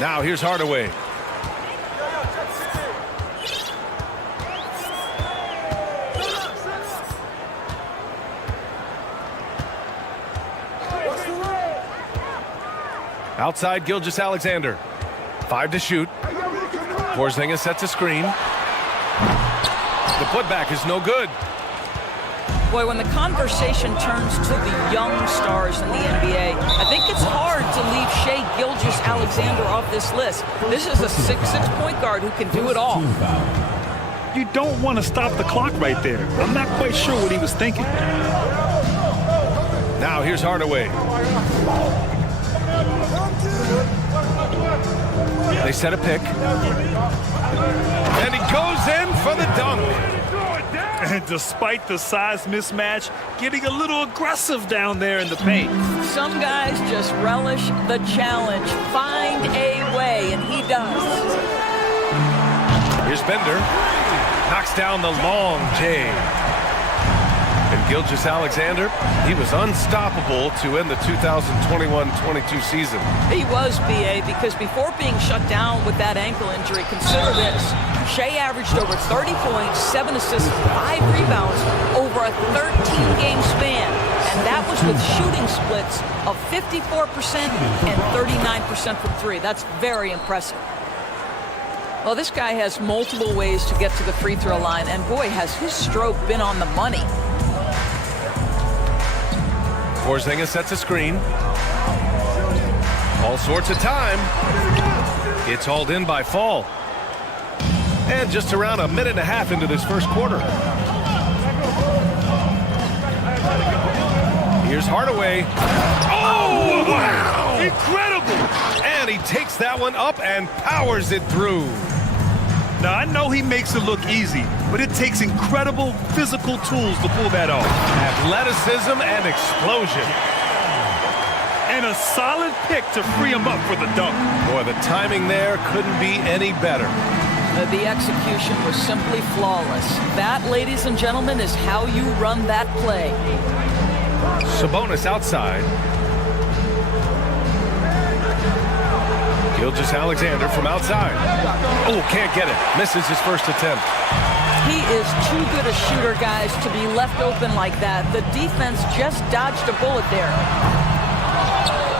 Now here's Hardaway. Outside Gilgeous-Alexander. 5 to shoot. Porzingis sets a screen. The putback is no good. Boy, when the conversation turns to the young stars in the NBA, I think it's hard to leave Shai Gilgeous-Alexander off this list. This is a 6'6" point guard who can do it all. You don't want to stop the clock right there. I'm not quite sure what he was thinking. Now here's Hardaway. They set a pick. And he goes in for the dunk. And despite the size mismatch, getting a little aggressive down there in the paint. Some guys just relish the challenge. Find a way, and he does. Here's Bender. Knocks down the long J. And Gilgeous-Alexander, he was unstoppable to end the 2021-22 season. He was, B.A., because before being shut down with that ankle injury, consider this. Shai averaged over 30 points, 7 assists, 5 rebounds over a 13-game span. And that was with shooting splits of 54% and 39% from 3. That's very impressive. Well, this guy has multiple ways to get to the free throw line, and boy, has his stroke been on the money. Porzingis sets a screen. All sorts of time. It's hauled in by Fall. And just around a minute and a half into this first quarter. Here's Hardaway. Oh, wow! Incredible! And he takes that one up and powers it through. Now, I know he makes it look easy, but it takes incredible physical tools to pull that off. Athleticism and explosion. And a solid pick to free him up for the dunk. Boy, the timing there couldn't be any better. The execution was simply flawless. That, ladies and gentlemen, is how you run that play. Sabonis outside. Gilgeous-Alexander from outside. Oh, can't get it. Misses his first attempt. He is too good a shooter, guys, to be left open like that. The defense just dodged a bullet there.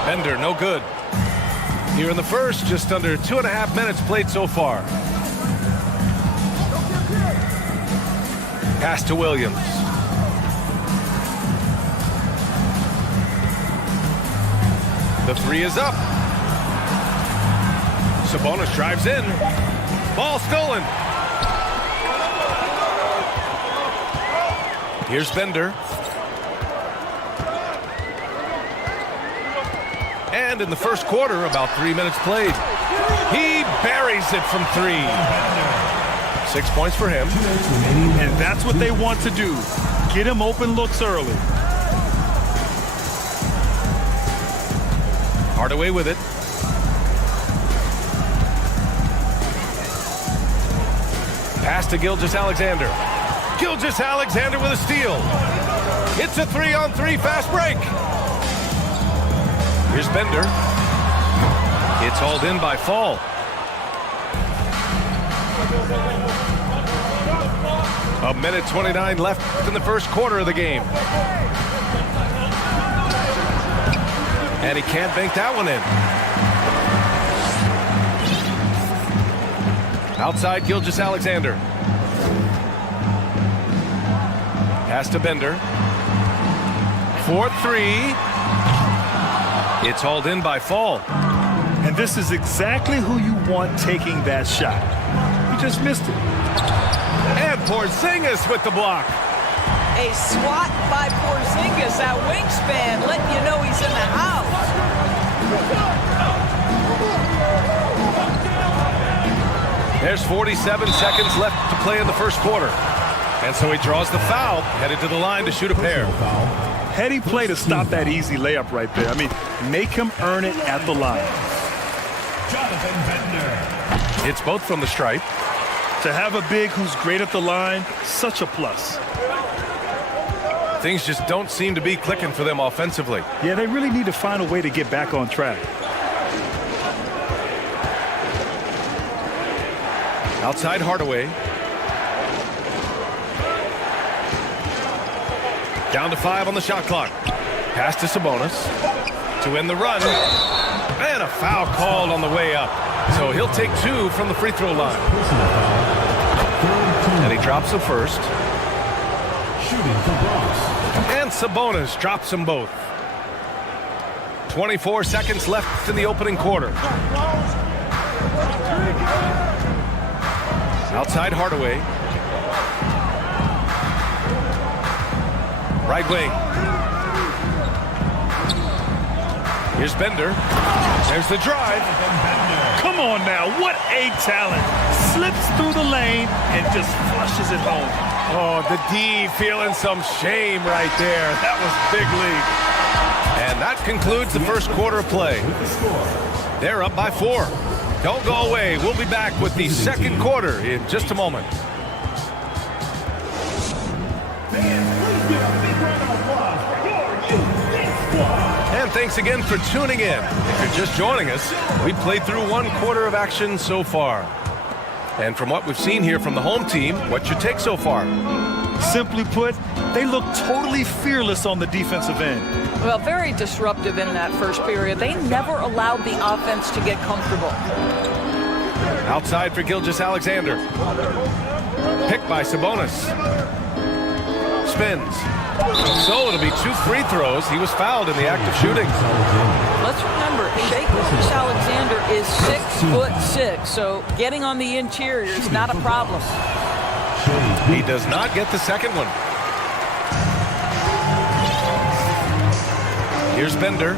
Bender, no good. Here in the first, just under 2.5 minutes played so far. Pass to Williams. The three is up. Sabonis drives in. Ball stolen. Here's Bender. And in the first quarter, about 3 minutes played. He buries it from 3. 6 points for him. And that's what they want to do. Get him open looks early. Hardaway with it. Pass to Gilgeous-Alexander. Gilgeous-Alexander with a steal. It's a 3-on-3 fast break. Here's Bender. It's hauled in by Fall. A minute 29 left in the first quarter of the game. And he can't bank that one in. Outside Gilgeous-Alexander. Pass to Bender. 4-3. It's hauled in by Fall. And this is exactly who you want taking that shot. He just missed it. And Porzingis with the block. A swat by Porzingis, that wingspan, letting you know he's in the house. There's 47 seconds left to play in the first quarter. And so he draws the foul, headed to the line to shoot a pair. Heady play to stop that easy layup right there. I mean, make him earn it at the line. It's both from the stripe. To have a big who's great at the line, such a plus. Things just don't seem to be clicking for them offensively. Yeah, they really need to find a way to get back on track. Outside Hardaway. Down to 5 on the shot clock. Pass to Sabonis to end the run. And a foul called on the way up. So he'll take 2 from the free throw line. And he drops the first. And Sabonis drops them both. 24 seconds left in the opening quarter. Outside Hardaway. Right wing. Here's Bender. There's the drive. Come on now, what a talent. Slips through the lane and just flushes it home. Oh, the D feeling some shame right there. That was big lead. And that concludes the first quarter of play. They're up by 4. Don't go away. We'll be back with the second quarter in just a moment. And thanks again for tuning in. If you're just joining us, we played through 1 quarter of action so far. And from what we've seen here from the home team, what's your take so far? Simply put, they look totally fearless on the defensive end. Well, very disruptive in that first period. They never allowed the offense to get comfortable. Outside for Gilgeous-Alexander. Picked by Sabonis. Spins. So it'll be 2 free throws. He was fouled in the act of shooting. Let's remember, Shai Gilgeous-Alexander is 6'6", so getting on the interior is not a problem. He does not get the second one. Here's Bender.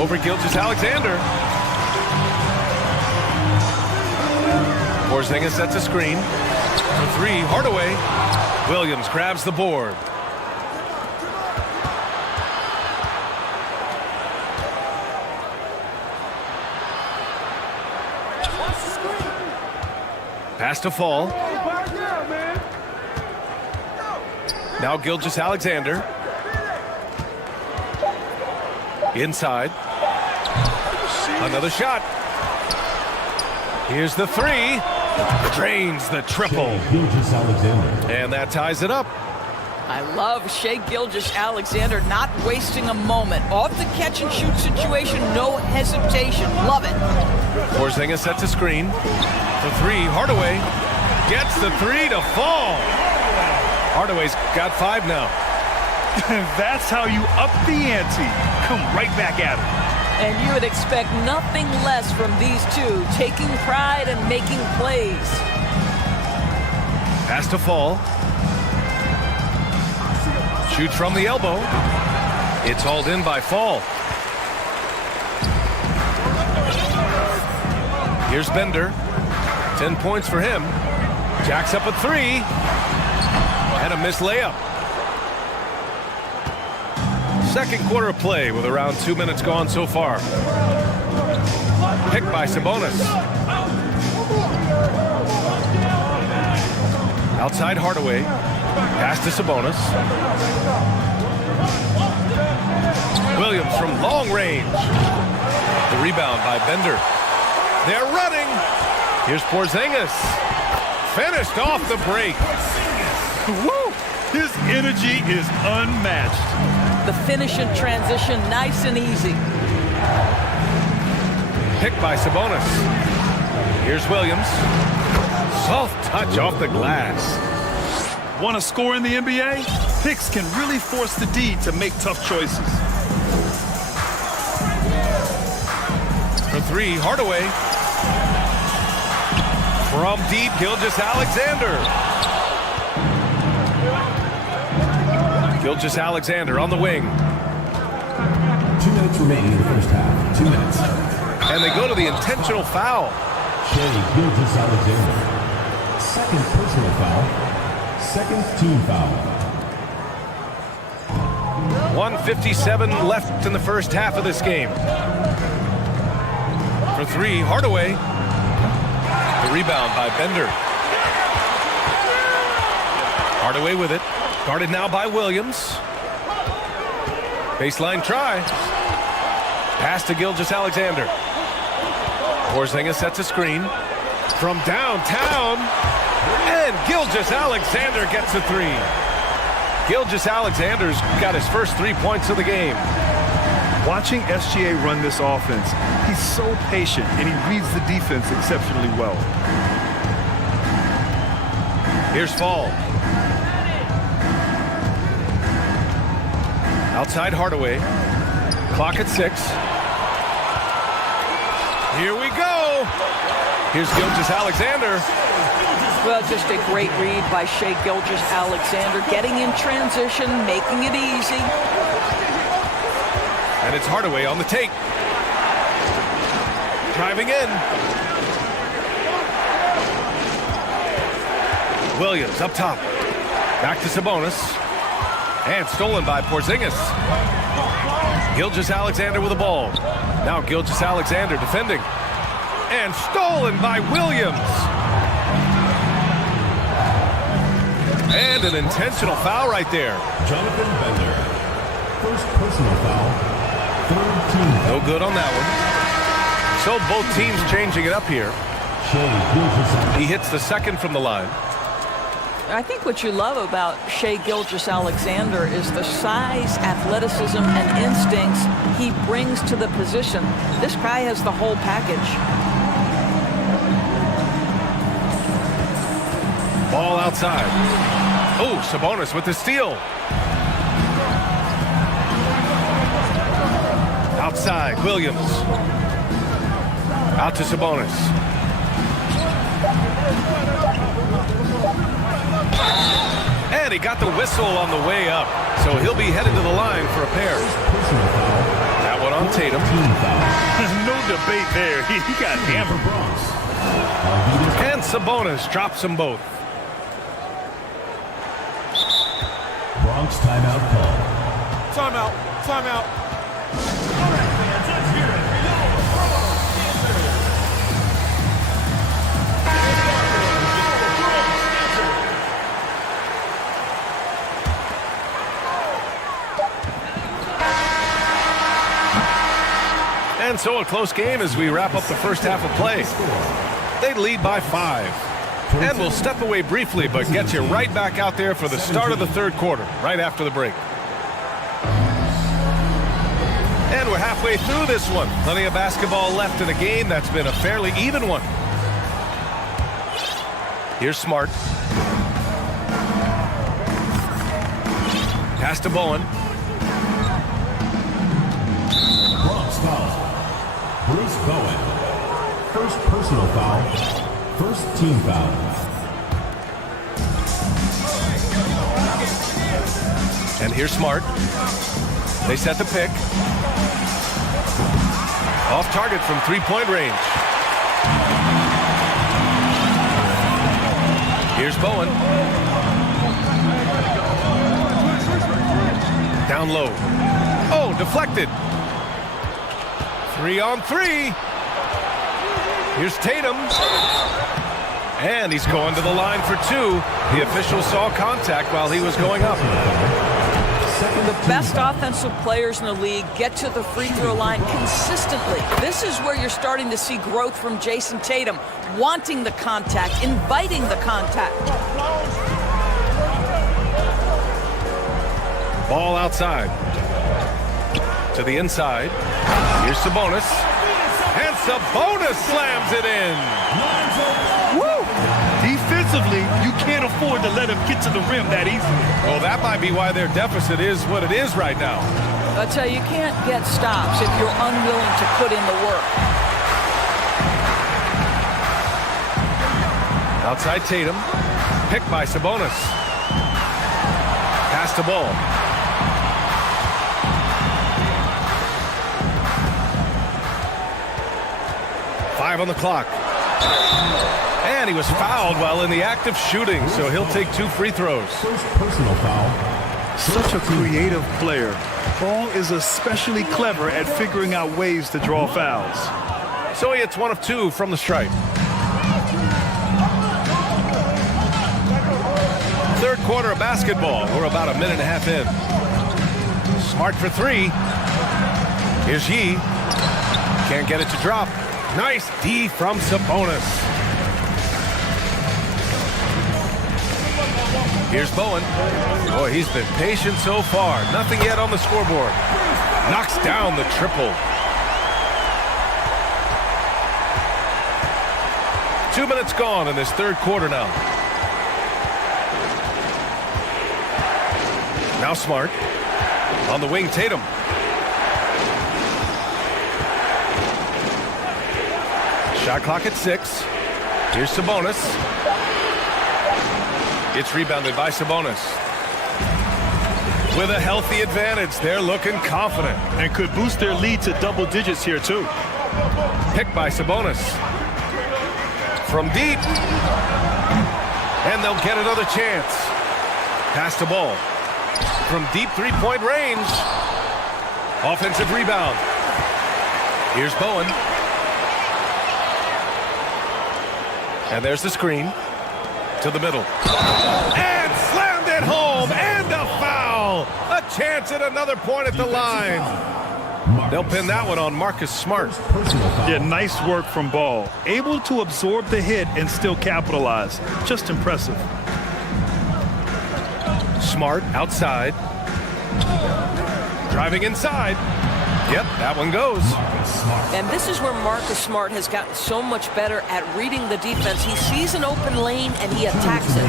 Over Gilgeous-Alexander. Porzingis sets a screen. For 3, Hardaway. Williams grabs the board. Pass to Fall. Now Gilgeous-Alexander. Inside. Another shot. Here's the 3. Drains the triple. And that ties it up. I love Shai Gilgeous-Alexander not wasting a moment. Off the catch-and-shoot situation, no hesitation. Love it. Porzingis sets a screen. For 3, Hardaway gets the 3 to Fall. Hardaway's got 5 now. That's how you up the ante. Come right back at him. And you would expect nothing less from these two, taking pride and making plays. Pass to Fall. Shoots from the elbow. It's hauled in by Fall. Here's Bender. 10 points for him. Jacks up a 3. And a missed layup. Second quarter of play with around 2 minutes gone so far. Picked by Sabonis. Outside Hardaway. Pass to Sabonis. Williams from long range. The rebound by Bender. They're running. Here's Porzingis. Finished off the break. Woo! His energy is unmatched. The finish in transition, nice and easy. Pick by Sabonis. Here's Williams. Soft touch off the glass. Want to score in the NBA? Picks can really force the D to make tough choices. For three, Hardaway. From deep, Gilgeous-Alexander. Gilgeous-Alexander on the wing. 2 minutes remaining in the first half. 2 minutes. And they go to the intentional foul. Shea Gilgeous-Alexander. Second personal foul. Second team foul. 1:57 left in the first half of this game. For three, Hardaway. The rebound by Bender. Hardaway with it. Guarded now by Williams. Baseline try. Pass to Gilgeous-Alexander. Porzingis sets a screen. From downtown. And Gilgeous-Alexander gets a three. Gilgeous-Alexander's got his first 3 points of the game. Watching SGA run this offense, he's so patient and he reads the defense exceptionally well. Here's Fall. Outside Hardaway. Clock at 6. Here we go. Here's Gilgeous-Alexander. Well, just a great read by Shea Gilgeous-Alexander, getting in transition, making it easy. And it's Hardaway on the take. Driving in. Williams up top. Back to Sabonis. And stolen by Porzingis. Gilgeous-Alexander with the ball. Now Gilgeous-Alexander defending. And stolen by Williams. And an intentional foul right there. Jonathan Bender. First personal foul. Third team foul. No good on that one. So both teams changing it up here. Shea Gilgeous-Alexander. He hits the second from the line. I think what you love about Shea Gilgeous-Alexander is the size, athleticism, and instincts he brings to the position. This guy has the whole package. Ball outside. Oh, Sabonis with the steal. Outside, Williams. Out to Sabonis. And he got the whistle on the way up. So he'll be headed to the line for a pair. Personal foul. That one on Tatum. Team foul. No debate there. He got hammered. And Sabonis drops them both. Bronx timeout call. Timeout. Timeout. All right, fans, let's hear it. And so a close game as we wrap up the first half of play. They lead by 5. And we'll step away briefly, but get you right back out there for the start of the third quarter, right after the break. And we're halfway through this one. Plenty of basketball left in a game that's been a fairly even one. Here's Smart. Pass to Bowen. Bronx foul. Bruce Bowen. First personal foul. First team foul. And here's Smart. They set the pick. Off target from three-point range. Here's Bowen. Down low. Oh, deflected. 3-on-3. Here's Tatum. And he's going to the line for 2. The official saw contact while he was going up. Second The best offensive players in the league get to the free throw line consistently. This is where you're starting to see growth from Jason Tatum, wanting the contact, inviting the contact. Ball outside. To the inside. Here's Sabonis. And Sabonis slams it in. Woo! Defensively, you can't afford to let him get to the rim that easily. Well, that might be why their deficit is what it is right now. I tell you, you can't get stops if you're unwilling to put in the work. Outside Tatum. Picked by Sabonis. Pass the ball. Five on the clock. And he was fouled while in the act of shooting, so he'll take 2 free throws. First personal foul. Such a creative player. Ball is especially clever at figuring out ways to draw fouls. So he hits 1 of 2 from the stripe. Third quarter of basketball. We're about a minute and a half in. Smart for 3. Here's Yee. Can't get it to drop. Nice D from Sabonis. Here's Bowen. Boy, he's been patient so far. Nothing yet on the scoreboard. Knocks down the triple. 2 minutes gone in this third quarter now. Now Smart. On the wing, Tatum. Shot clock at 6. Here's Sabonis. It's rebounded by Sabonis. With a healthy advantage, they're looking confident. And could boost their lead to double digits here, too. Picked by Sabonis. From deep. And they'll get another chance. Pass the ball. From deep three-point range. Offensive rebound. Here's Bowen. And there's the screen. To the middle. And slammed it home. And a foul. A chance at another point at the line. They'll pin that one on Marcus Smart. Yeah, nice work from Ball. Able to absorb the hit and still capitalize. Just impressive. Smart outside. Driving inside. Yep, that one goes. And this is where Marcus Smart has gotten so much better at reading the defense. He sees an open lane and he attacks it.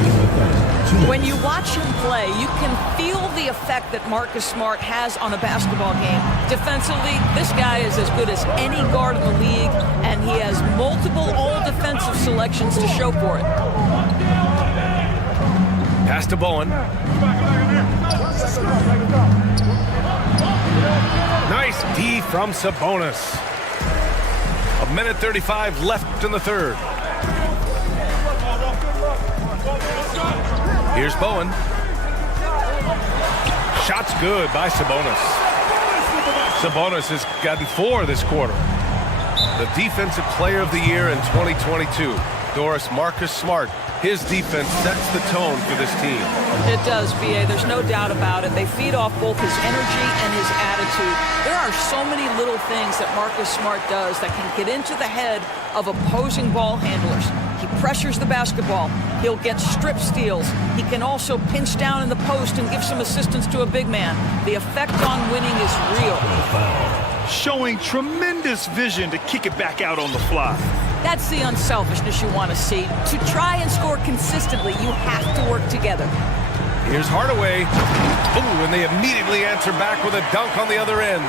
When you watch him play, you can feel the effect that Marcus Smart has on a basketball game. Defensively, this guy is as good as any guard in the league, and he has multiple all-defensive selections to show for it. Pass to Bowen. Nice D from Sabonis. A minute 35 left in the third. Here's Bowen. Shot's good by Sabonis. Sabonis has gotten 4 this quarter. The Defensive Player of the Year in 2022. Doris, Marcus Smart. His defense sets the tone for this team. It does, B.A. There's no doubt about it. They feed off both his energy and his attitude. There are so many little things that Marcus Smart does that can get into the head of opposing ball handlers. He pressures the basketball. He'll get strip steals. He can also pinch down in the post and give some assistance to a big man. The effect on winning is real. Showing tremendous vision to kick it back out on the fly. That's the unselfishness you want to see. To try and score consistently, you have to work together. Here's Hardaway. Ooh, and they immediately answer back with a dunk on the other end.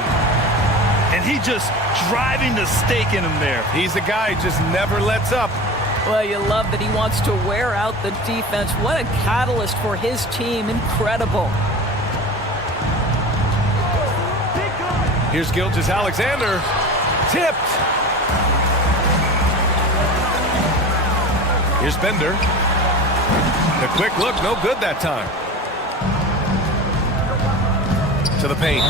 And he just driving the stake in him there. He's a guy who just never lets up. Well, you love that he wants to wear out the defense. What a catalyst for his team. Incredible. Here's Gilgeous-Alexander. Tipped. Here's Bender. The quick look, no good that time. To the paint.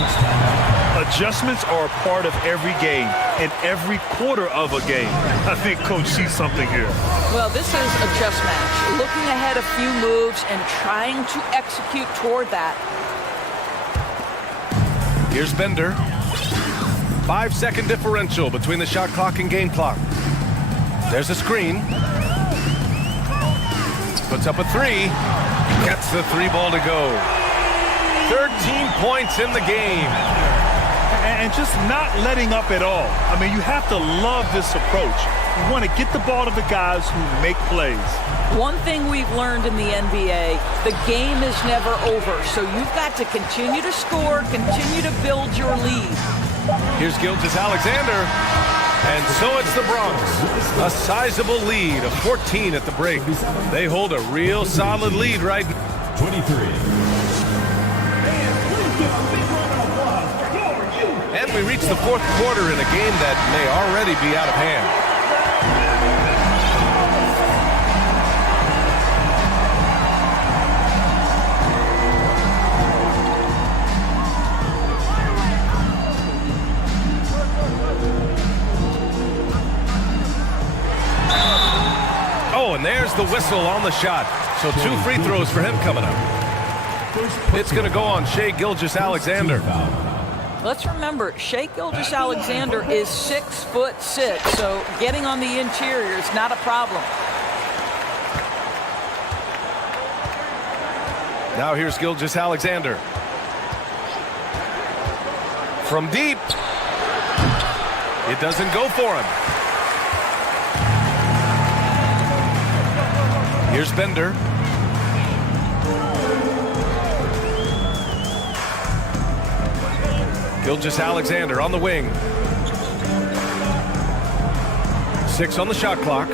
Adjustments are a part of every game and every quarter of a game. I think Coach sees something here. Well, this is a chess match. Looking ahead a few moves and trying to execute toward that. Here's Bender. 5-second differential between the shot clock and game clock. There's a screen. Puts up a three. Gets the three ball to go. 13 points in the game. And just not letting up at all. I mean, you have to love this approach. You want to get the ball to the guys who make plays. One thing we've learned in the NBA, the game is never over. So you've got to continue to score, continue to build your lead. Here's Gilgeous-Alexander. And so it's the Bronx. A sizable lead of 14 at the break. They hold a real solid lead right now. 23. And we reach the fourth quarter in a game that may already be out of hand. Oh, and there's the whistle on the shot. So 2 free throws for him coming up. It's going to go on Shai Gilgeous-Alexander. Let's remember, Shai Gilgeous-Alexander is 6'6", so getting on the interior is not a problem. Now here's Gilgeous-Alexander. From deep. It doesn't go for him. Here's Bender. Gilgeous-Alexander on the wing. 6 on the shot clock.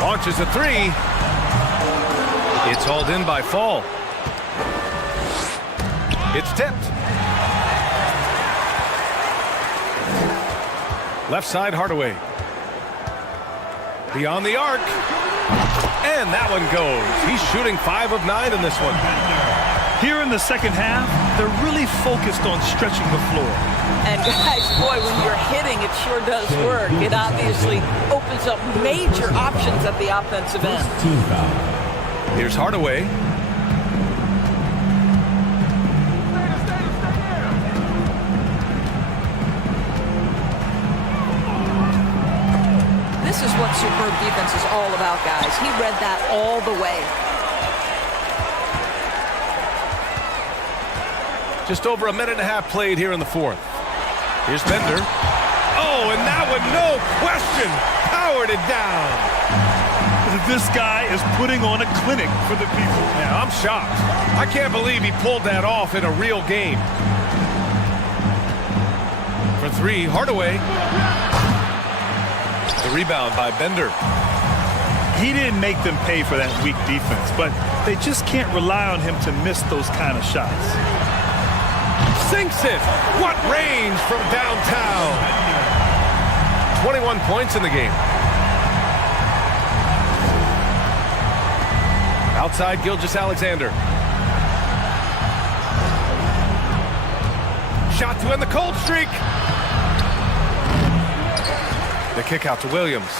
Launches a three. It's hauled in by Fall. It's tipped. Left side, Hardaway. Beyond the arc. And that one goes. He's shooting 5 of 9 in this one. Here in the second half, they're really focused on stretching the floor. And guys, boy, when you're hitting, it sure does work. It obviously opens up major options at the offensive end. Team foul. Here's Hardaway. This is what superb defense is all about, guys. He read that all the way. Just over a minute and a half played here in the fourth. Here's Bender. Oh, and that one, no question, powered it down. This guy is putting on a clinic for the people. Yeah, I'm shocked. I can't believe he pulled that off in a real game. For 3, Hardaway. The rebound by Bender. He didn't make them pay for that weak defense, but they just can't rely on him to miss those kind of shots. Sinks it. What range from downtown. 21 points in the game. Outside Gilgeous-Alexander. Shot to end the cold streak. The kick out to Williams.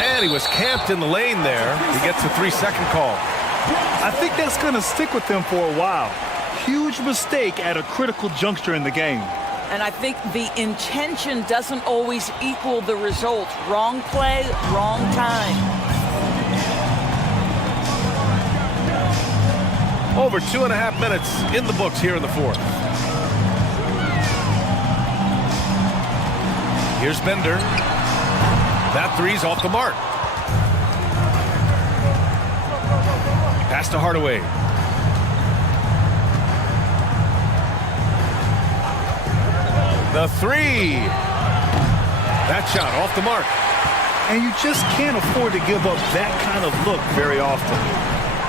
And he was camped in the lane there. He gets a 3-second call. I think that's going to stick with them for a while. Huge mistake at a critical juncture in the game. And I think the intention doesn't always equal the result. Wrong play, wrong time. Over 2.5 minutes in the books here in the fourth. Here's Bender. That three's off the mark. Pass to Hardaway. The three. That shot off the mark. And you just can't afford to give up that kind of look very often.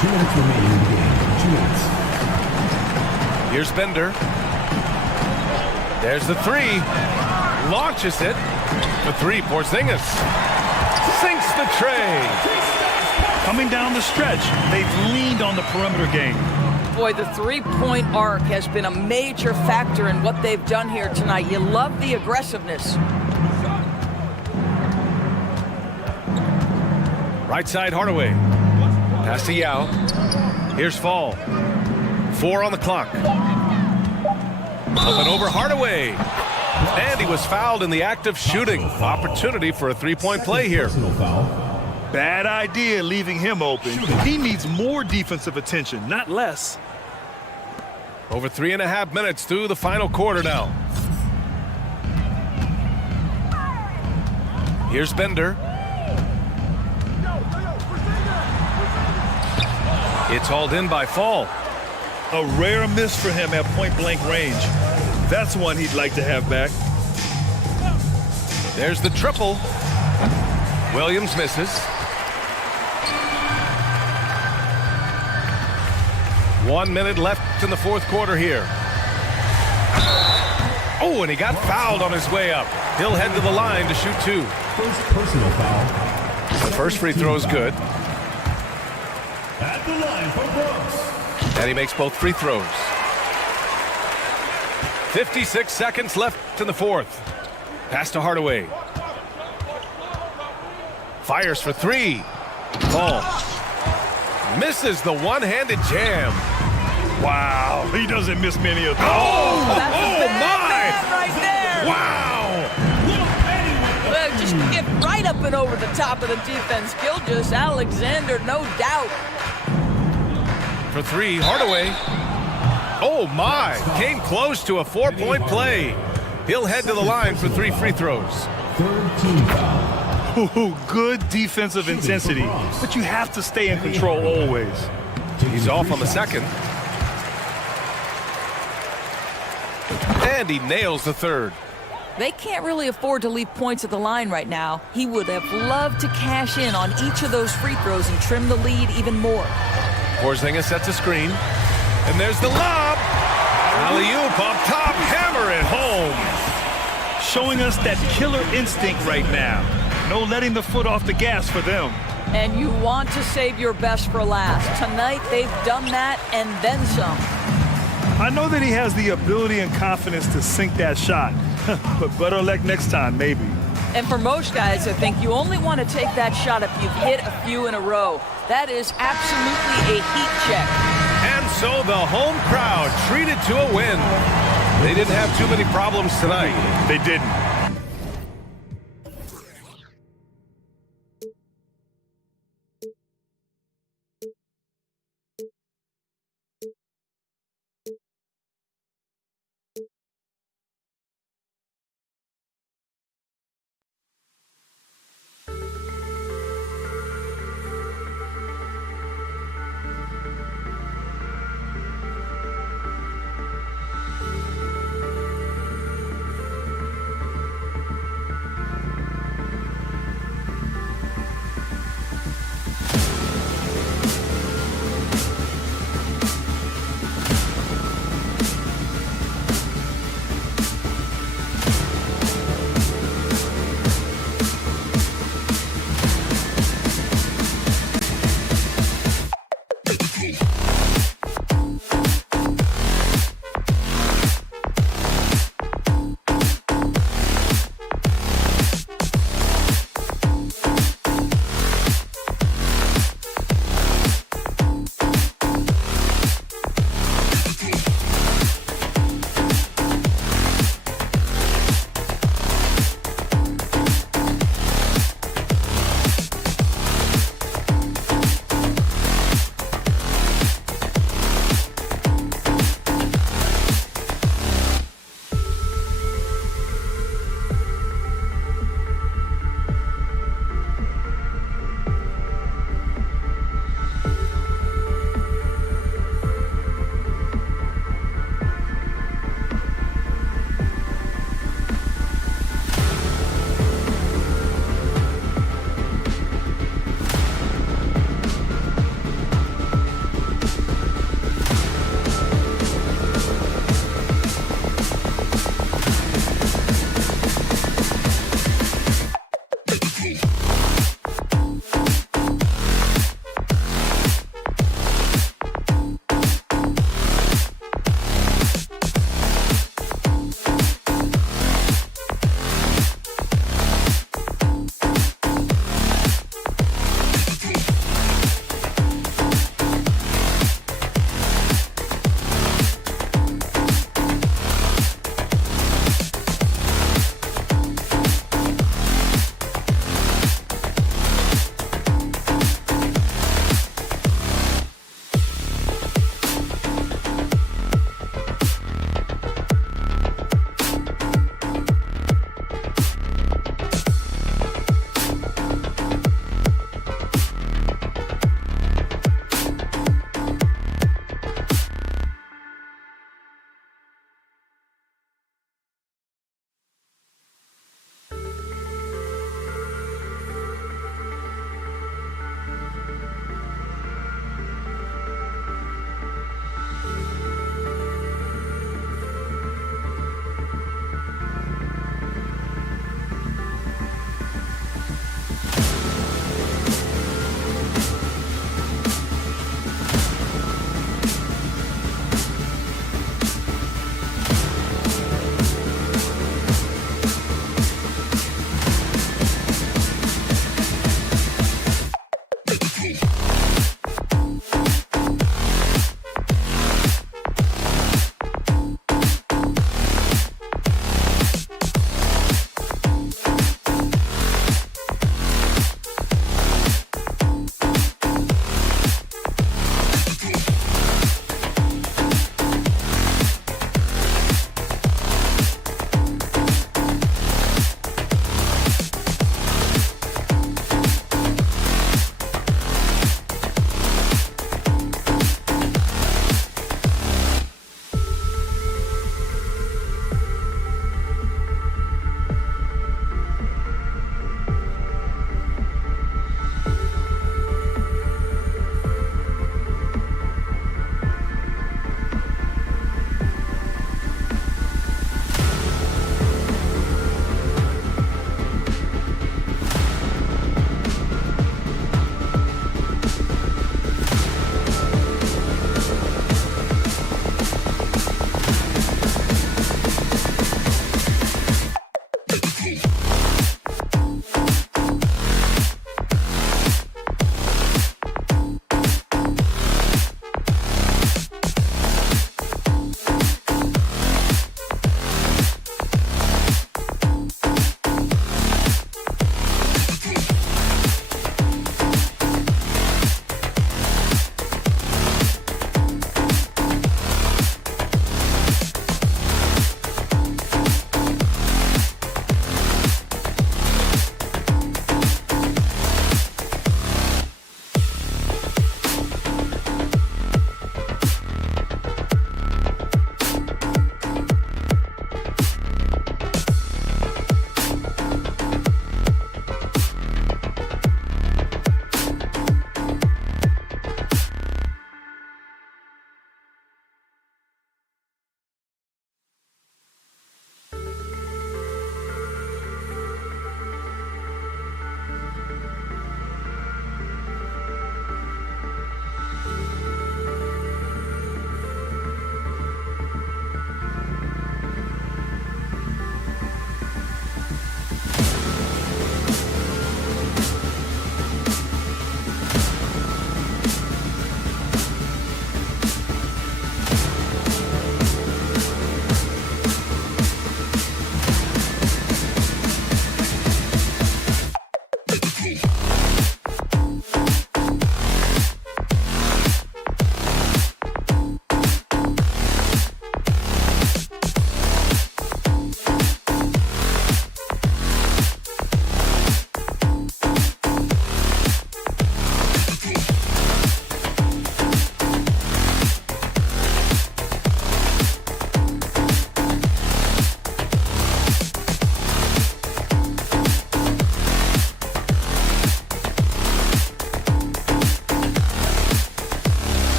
2 minutes remaining in the game. 2 minutes. Here's Bender. There's the three. Launches it. The 3, Porzingis. Sinks the tray. Coming down the stretch, they've leaned on the perimeter game. Boy, the three-point arc has been a major factor in what they've done here tonight. You love the aggressiveness. Right side, Hardaway. Pass to Yao. Here's Fall. 4 on the clock. Up and over Hardaway. And he was fouled in the act of shooting. Opportunity for a three-point play here. Personal foul. Bad idea leaving him open. He needs more defensive attention, not less. Over 3.5 minutes through the final quarter now. Here's Bender. It's hauled in by Fall. A rare miss for him at point-blank range. That's one he'd like to have back. There's the triple. Williams misses. One minute left in the fourth quarter here. Oh, and he got fouled on his way up. He'll head to the line to shoot 2. First personal foul. The first free throw is good. At the line for Brooks. And he makes both free throws. 56 seconds left in the fourth. Pass to Hardaway. Fires for 3. Ball. Misses the one-handed jam. Wow, he doesn't miss many of those. That's a bad man right there. Wow! Well, just get right up and over the top of the defense. Gilgeous Alexander, no doubt. For 3, Hardaway. Oh my! Came close to a 4-point play. He'll head to the line for 3 free throws. Third team foul. Ooh, good defensive intensity, but you have to stay in control always. He's off on the second. And he nails the third. They can't really afford to leave points at the line right now. He would have loved to cash in on each of those free throws and trim the lead even more. Porzingis sets a screen. And there's the lob. Alley-oop up top. Hammer it home. Showing us that killer instinct right now. No letting the foot off the gas for them. And you want to save your best for last. Tonight, they've done that and then some. I know that he has the ability and confidence to sink that shot, but better luck next time, maybe. And for most guys, I think you only want to take that shot if you've hit a few in a row. That is absolutely a heat check. And so the home crowd treated to a win. They didn't have too many problems tonight. They didn't.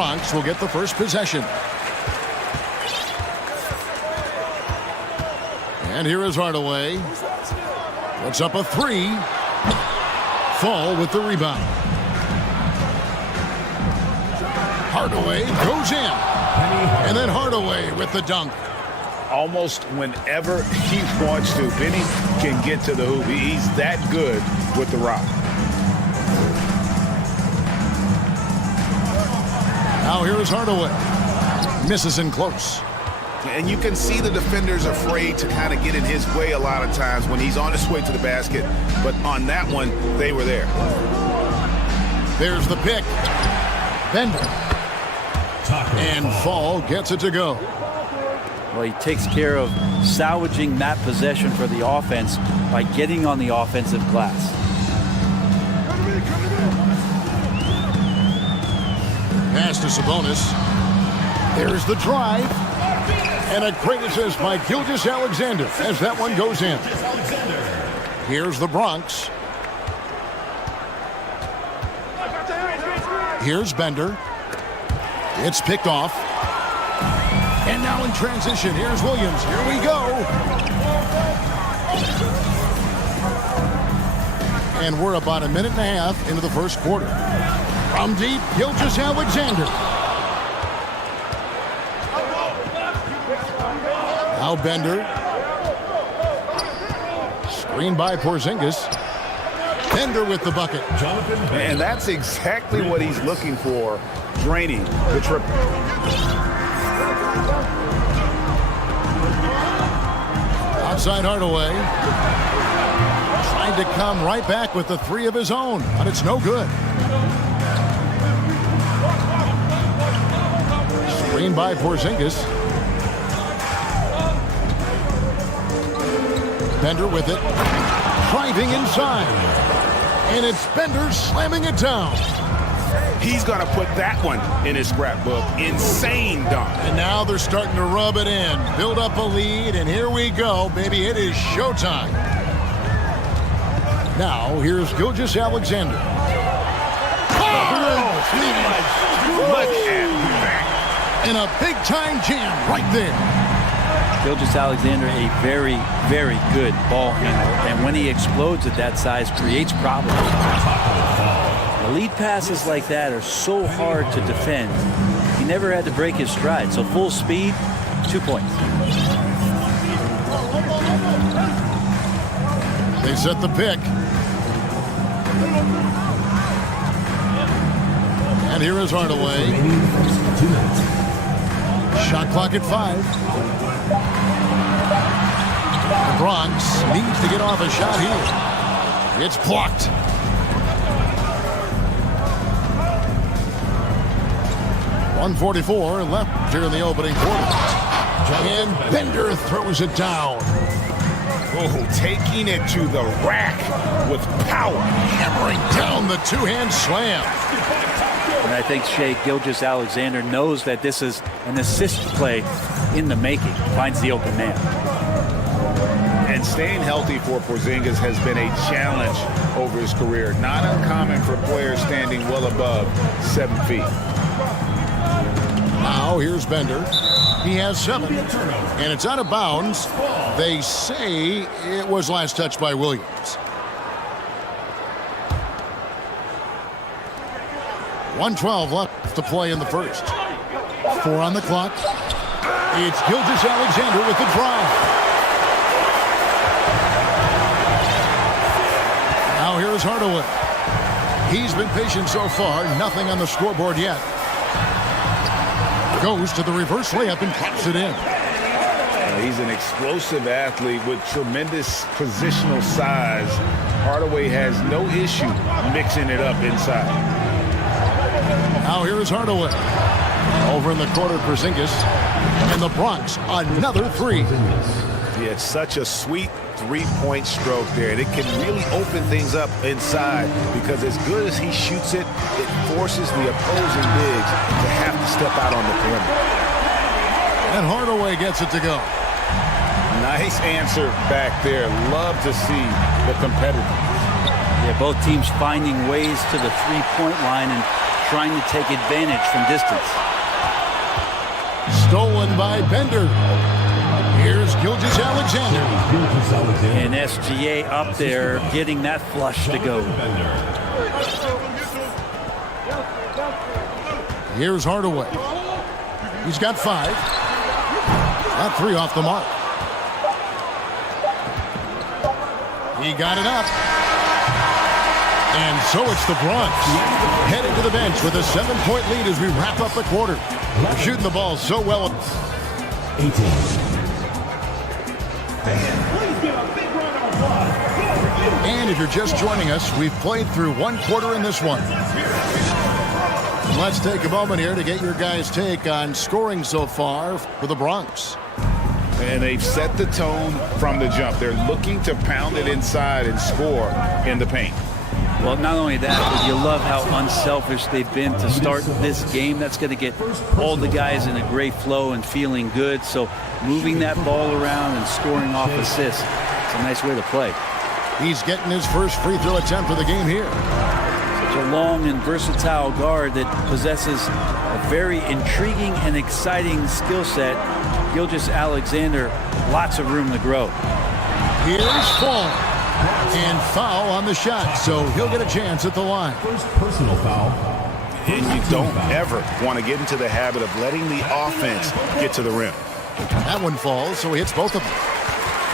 Bronx will get the first possession. And here is Hardaway. Puts up a three. Fall with the rebound. Hardaway goes in. And then Hardaway with the dunk. Almost whenever he wants to, Benny can get to the hoop. He's that good with the rock. Now here is Hardaway. Misses in close. And you can see the defenders afraid to kind of get in his way a lot of times when he's on his way to the basket. But on that one, they were there. There's the pick. Bender. And Fall gets it to go. Well, he takes care of salvaging that possession for the offense by getting on the offensive glass. Pass to Sabonis. There's the drive. And a great assist by Gilgeous-Alexander as that one goes in. Here's the Bronx. Here's Bender. It's picked off. And now in transition, here's Williams. Here we go. And we're about a minute and a half into the first quarter. From deep, Gilgeous-Alexander. Now Bender. Screen by Porzingis. Bender with the bucket. And that's exactly what he's looking for, draining the triple. Outside Hardaway. Trying to come right back with the three of his own, but it's no good. Screen by Porzingis. Bender with it. Driving inside. And it's Bender slamming it down. He's going to put that one in his scrapbook. Insane dunk. And now they're starting to rub it in. Build up a lead, and here we go, baby. It is showtime. Now, here's Gilgeous-Alexander. Look at that. And a big-time jam right there. Gilgeous-Alexander, a very, very good ball handler. And when he explodes at that size, creates problems. Lead passes like that are so hard to defend. He never had to break his stride. So full speed, 2 points. They set the pick. And here is Hardaway. Shot clock at 5. The Bronx needs to get off a shot here. It's blocked. .144 left here in the opening quarter. And Bender throws it down. Oh, taking it to the rack with power. Hammering down the two-hand slam. And I think Shai Gilgeous-Alexander knows that this is an assist play in the making. Finds the open man. And staying healthy for Porzingis has been a challenge over his career. Not uncommon for players standing well above 7 feet. Now here's Bender. He has 7. And it's out of bounds. They say it was last touched by Williams. 1:12 left to play in the first. 4 on the clock. It's Gilgeous-Alexander with the drive. Now here's Hardaway. He's been patient so far. Nothing on the scoreboard yet. Goes to the reverse layup and pops it in. He's an explosive athlete with tremendous positional size. Hardaway has no issue mixing it up inside. Now here is Hardaway. Over in the corner, Porzingis. And the Bronx, another 3. He had such a sweet three-point stroke there. And it can really open things up inside because as good as he shoots it, it forces the opposing bigs to have to step out on the perimeter. And Hardaway gets it to go. Nice answer back there. Love to see the competitors. Yeah, both teams finding ways to the three-point line and trying to take advantage from distance. Stolen by Bender. Here's Gilgeous-Alexander. And SGA up there getting that flush to go. Here's Hardaway. He's got 5. That 3 off the mark. He got it up. And so it's the Bronx heading to the bench with a 7-point lead as we wrap up the quarter. Shooting the ball so well. 18. And if you're just joining us, we've played through 1 quarter in this one. Let's take a moment here to get your guys' take on scoring so far for the Bronx. And they've set the tone from the jump. They're looking to pound it inside and score in the paint. Well, not only that, but you love how unselfish they've been to start this game. That's going to get all the guys in a great flow and feeling good. So moving that ball around and scoring off assists, it's a nice way to play. He's getting his first free throw attempt of the game here. Such a long and versatile guard that possesses a very intriguing and exciting skill set. Gilgeous-Alexander, lots of room to grow. Here's Fall. And foul on the shot, so he'll get a chance at the line. First personal foul. And you don't ever want to get into the habit of letting the offense get to the rim. That one falls, so he hits both of them.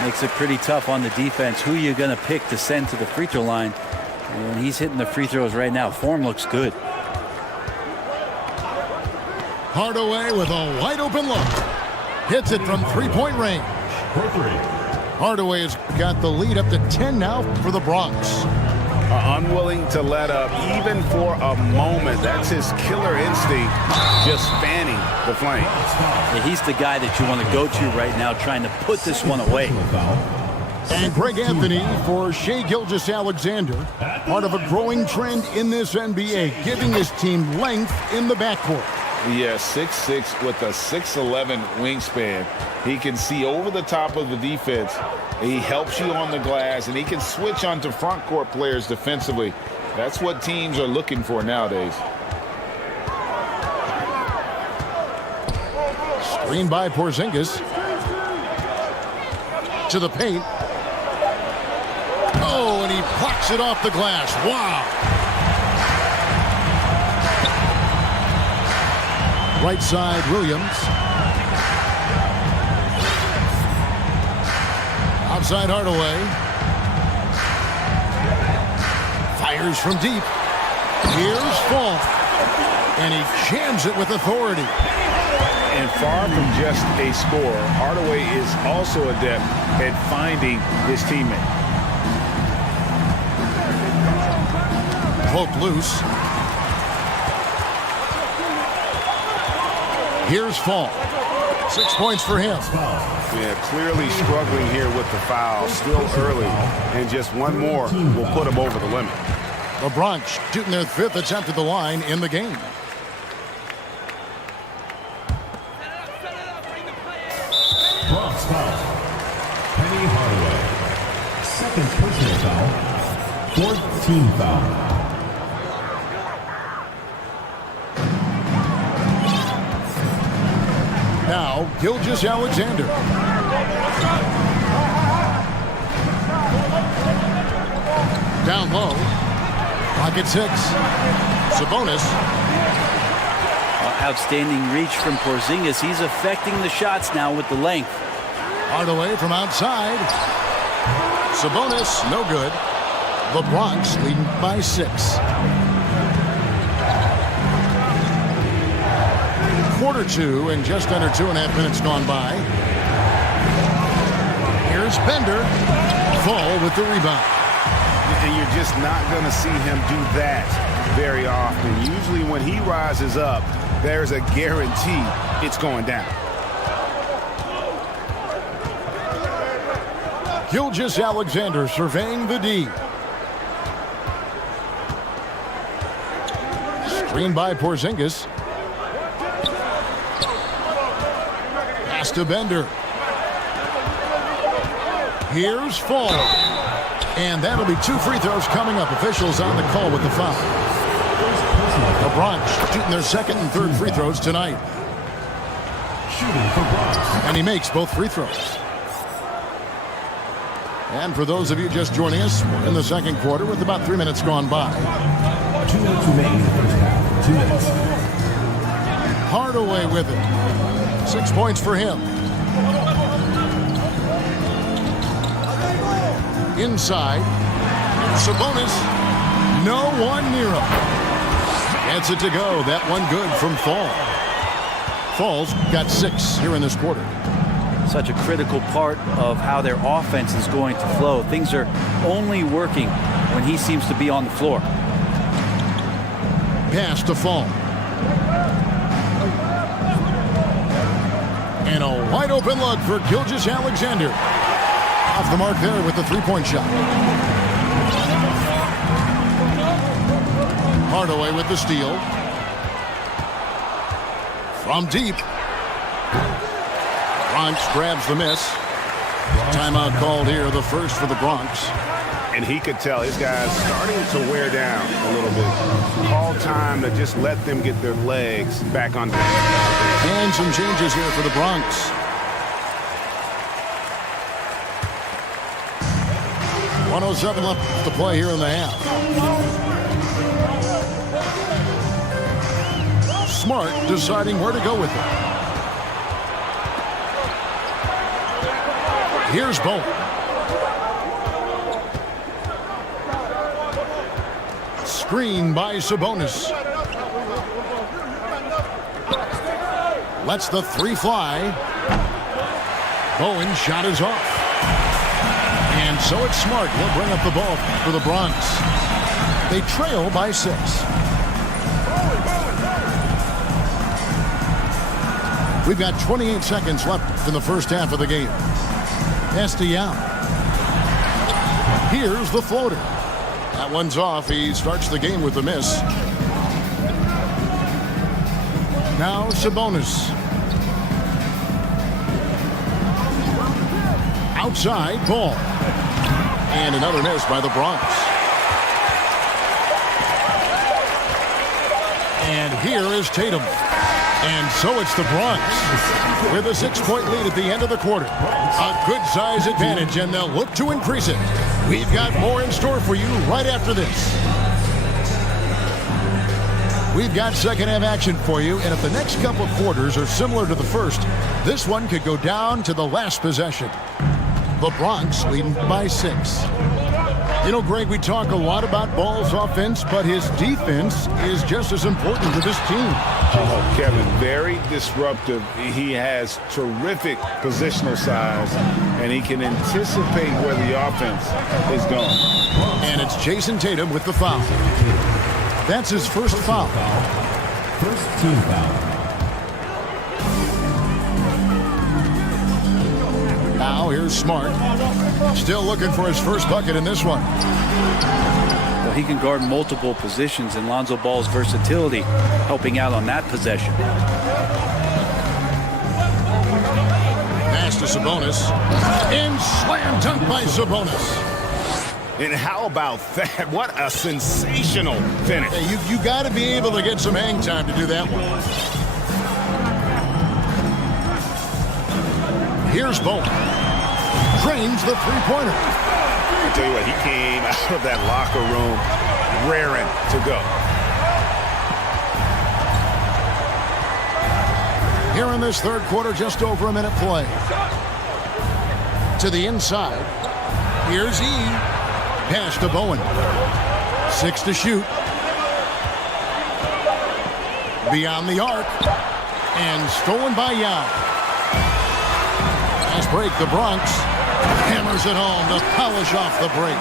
Makes it pretty tough on the defense. Who are you going to pick to send to the free throw line? And he's hitting the free throws right now. Form looks good. Hardaway with a wide open look. Hits it from 3-point range. For 3. Hardaway has got the lead up to 10 now for the Bronx. Unwilling to let up even for a moment. That's his killer instinct, just fanning the flame. Yeah, he's the guy that you want to go to right now, trying to put this one away. And Greg Anthony for Shai Gilgeous-Alexander, part of a growing trend in this NBA, giving his team length in the backcourt. Yeah, 6'6" with a 6'11" wingspan. He can see over the top of the defense. He helps you on the glass, and he can switch onto front court players defensively. That's what teams are looking for nowadays. Screen by Porzingis. To the paint. Oh, and he blocks it off the glass. Wow. Right side, Williams. Outside, Hardaway. Fires from deep. Here's Fall. And he jams it with authority. And far from just a scorer, Hardaway is also adept at finding his teammate. Poked loose. Here's Fall. 6 points for him. Yeah, clearly struggling here with the foul. Still early. And just one more will put him over the limit. The Bronx shooting their 5th attempt at the line in the game. Bronx foul. Penny Hardaway. Second personal foul. 4th team foul. Now, Gilgeous-Alexander. Down low. Pocket 6. Sabonis. Outstanding reach from Porzingis. He's affecting the shots now with the length. Hardaway from outside. Sabonis, no good. The Bronx leading by 6. Quarter 2 and just under 2.5 minutes gone by. Here's Bender. Fall with the rebound. And you're just not going to see him do that very often. Usually when he rises up, there's a guarantee it's going down. Gilgeous-Alexander surveying the D. Screen by Porzingis. Pass to Bender. Here's Fall. And that'll be 2 free throws coming up. Officials on the call with the foul. The Bronx shooting their second and third free throws tonight. Shooting for Bronx. And he makes both free throws. And for those of you just joining us, we're in the second quarter with about 3 minutes gone by. 2 minutes remaining in the first half. 2 minutes. Hardaway with it. 6 points for him. Inside. Sabonis. No one near him. Gets it to go. That one good from Fall. Fall's got 6 here in this quarter. Such a critical part of how their offense is going to flow. Things are only working when he seems to be on the floor. Pass to Fall. And a wide open look for Gilgeous-Alexander. Off the mark there with the three-point shot. Hardaway with the steal. From deep. Bronx grabs the miss. Timeout called here, the first for the Bronx. And he could tell his guys starting to wear down a little bit. Call time to just let them get their legs back on. And some changes here for the Bronx. 1:07 left to play here in the half. Smart deciding where to go with it. Here's Bowen. Screen by Sabonis. Lets the three fly. Bowen's shot is off. And so it's Smart. He'll bring up the ball for the Bronx. They trail by 6. We've got 28 seconds left in the first half of the game. Estial. Here's the floater. That one's off. He starts the game with a miss. Now Sabonis. Outside ball. And another miss by the Bronx. And here is Tatum. And so it's the Bronx with a 6-point lead at the end of the quarter. A good size advantage, and they'll look to increase it. We've got more in store for you right after this. We've got second half action for you, and if the next couple of quarters are similar to the first, this one could go down to the last possession. The Bronx leading by 6. You know, Greg, we talk a lot about Ball's offense, but his defense is just as important to this team. Oh, Kevin, very disruptive. He has terrific positional size, and he can anticipate where the offense is going. And it's Jason Tatum with the foul. That's his first foul. First team foul. Now here's Smart. Still looking for his first bucket in this one. Well, he can guard multiple positions, and Lonzo Ball's versatility helping out on that possession. Pass to Sabonis. And slam dunk by Sabonis. And how about that? What a sensational finish. Hey, you got to be able to get some hang time to do that one. Here's Bowen. Drains the three-pointer. I tell you what, he came out of that locker room raring to go. Here in this third quarter, just over a minute play. To the inside. Here's E. Pass to Bowen. 6 to shoot. Beyond the arc. And stolen by Young. Fast break, the Bronx. Hammers it home to polish off the break.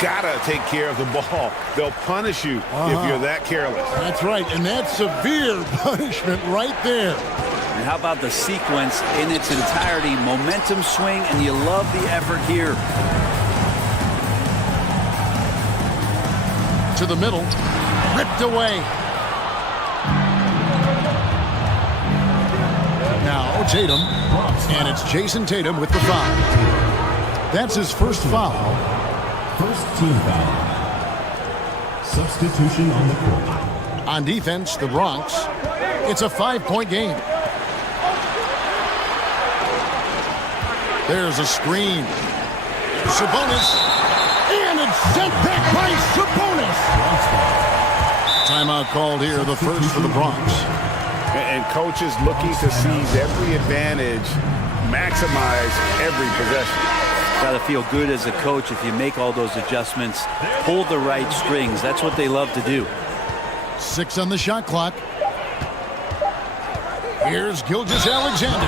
Gotta take care of the ball. They'll punish you if you're that careless. That's right, and that's severe punishment right there. And how about the sequence in its entirety? Momentum swing, and you love the effort here. To the middle. Ripped away. Now Tatum. And it's Jason Tatum with the foul. That's his first foul. First team foul. Substitution on the court. On defense, the Bronx. It's a 5-point game. There's a screen. Sabonis. And it's sent back by Sabonis. Timeout called here, the first for the Bronx. And coaches looking to seize every advantage, maximize every possession. Got to feel good as a coach if you make all those adjustments, pull the right strings. That's what they love to do. 6 on the shot clock. Here's Gilgeous-Alexander.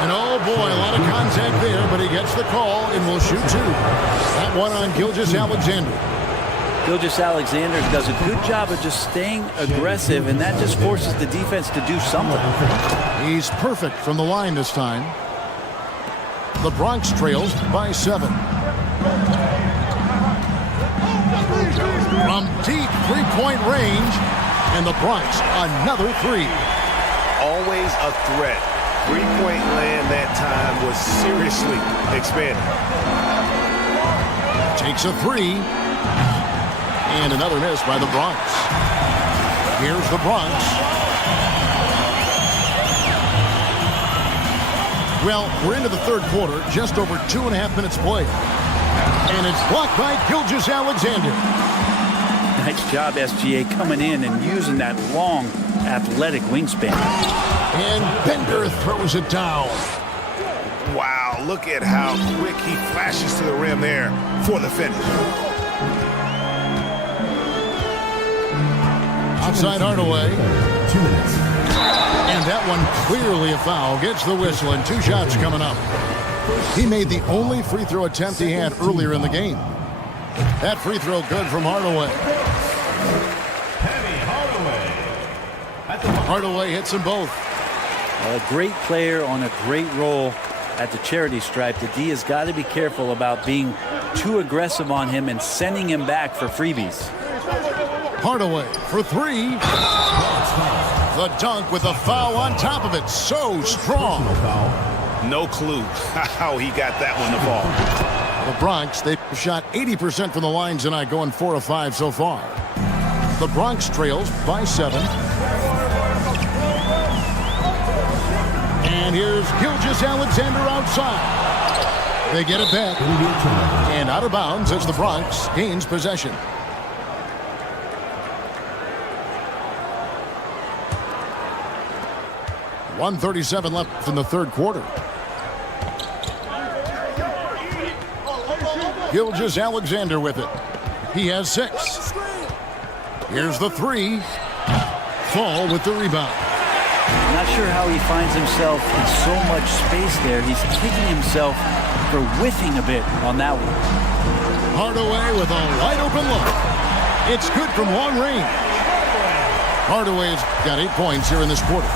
And oh boy, a lot of contact there, but he gets the call and will shoot 2. That one on Gilgeous-Alexander. Gilgeous-Alexander does a good job of just staying aggressive, and that just forces the defense to do something. He's perfect from the line this time. The Bronx trails by 7. From deep 3-point range, and the Bronx another 3. Always a threat. 3-point land that time was seriously expanded. Takes a 3. And another miss by the Bronx. Here's the Bronx. Well, we're into the third quarter, just over 2.5 minutes played. And it's blocked by Gilgeous-Alexander. Nice job, SGA, coming in and using that long, athletic wingspan. And Bender throws it down. Wow, look at how quick he flashes to the rim there for the finish. Outside Hardaway. 2 minutes. And that one clearly a foul. Gets the whistle and 2 shots coming up. He made the only free throw attempt he had earlier in the game. That free throw good from Hardaway. Hardaway hits them both. A great player on a great role at the charity stripe. The D has got to be careful about being too aggressive on him and sending him back for freebies. Hardaway for 3. The dunk with a foul on top of it. So strong. No clue how he got that one to fall. The Bronx, they've shot 80% from the line tonight, going 4 of 5 so far. The Bronx trails by 7. And here's Gilgeous-Alexander outside. They get it back. And out of bounds as the Bronx gains possession. .137 left in the third quarter. Gilgeous-Alexander with it. He has 6. Here's the 3. Fall with the rebound. I'm not sure how he finds himself in so much space there. He's kicking himself for whiffing a bit on that one. Hardaway with a wide open look. It's good from long range. Hardaway's got 8 points here in this quarter.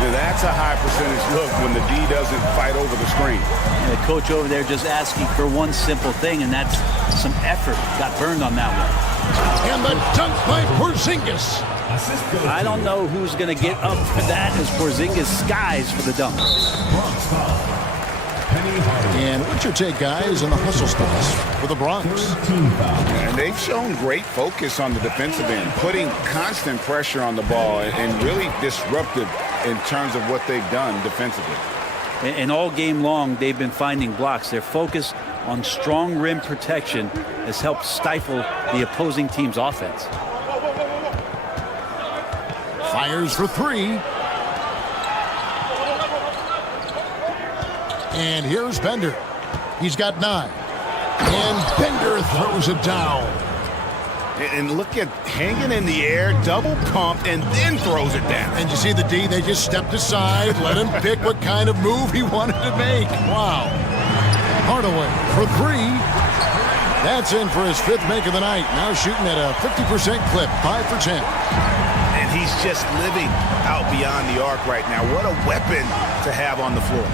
Now that's a high percentage look when the D doesn't fight over the screen. And the coach over there just asking for one simple thing, and that's some effort. Got burned on that one. And the dunk by Porzingis. I don't know who's going to get up for that as Porzingis skies for the dunk. And what's your take, guys, on the hustle stats for the Bronx? And they've shown great focus on the defensive end, putting constant pressure on the ball and really disruptive in terms of what they've done defensively. And all game long, they've been finding blocks. Their focus on strong rim protection has helped stifle the opposing team's offense. Fires for 3. And here's Bender. He's got 9. And Bender throws it down. And look at hanging in the air, double pump, and then throws it down. And you see the D, they just stepped aside, let him pick what kind of move he wanted to make. Wow. Hardaway for 3. That's in for his 5th make of the night. Now shooting at a 50% clip, 5 for 10. And he's just living out beyond the arc right now. What a weapon to have on the floor.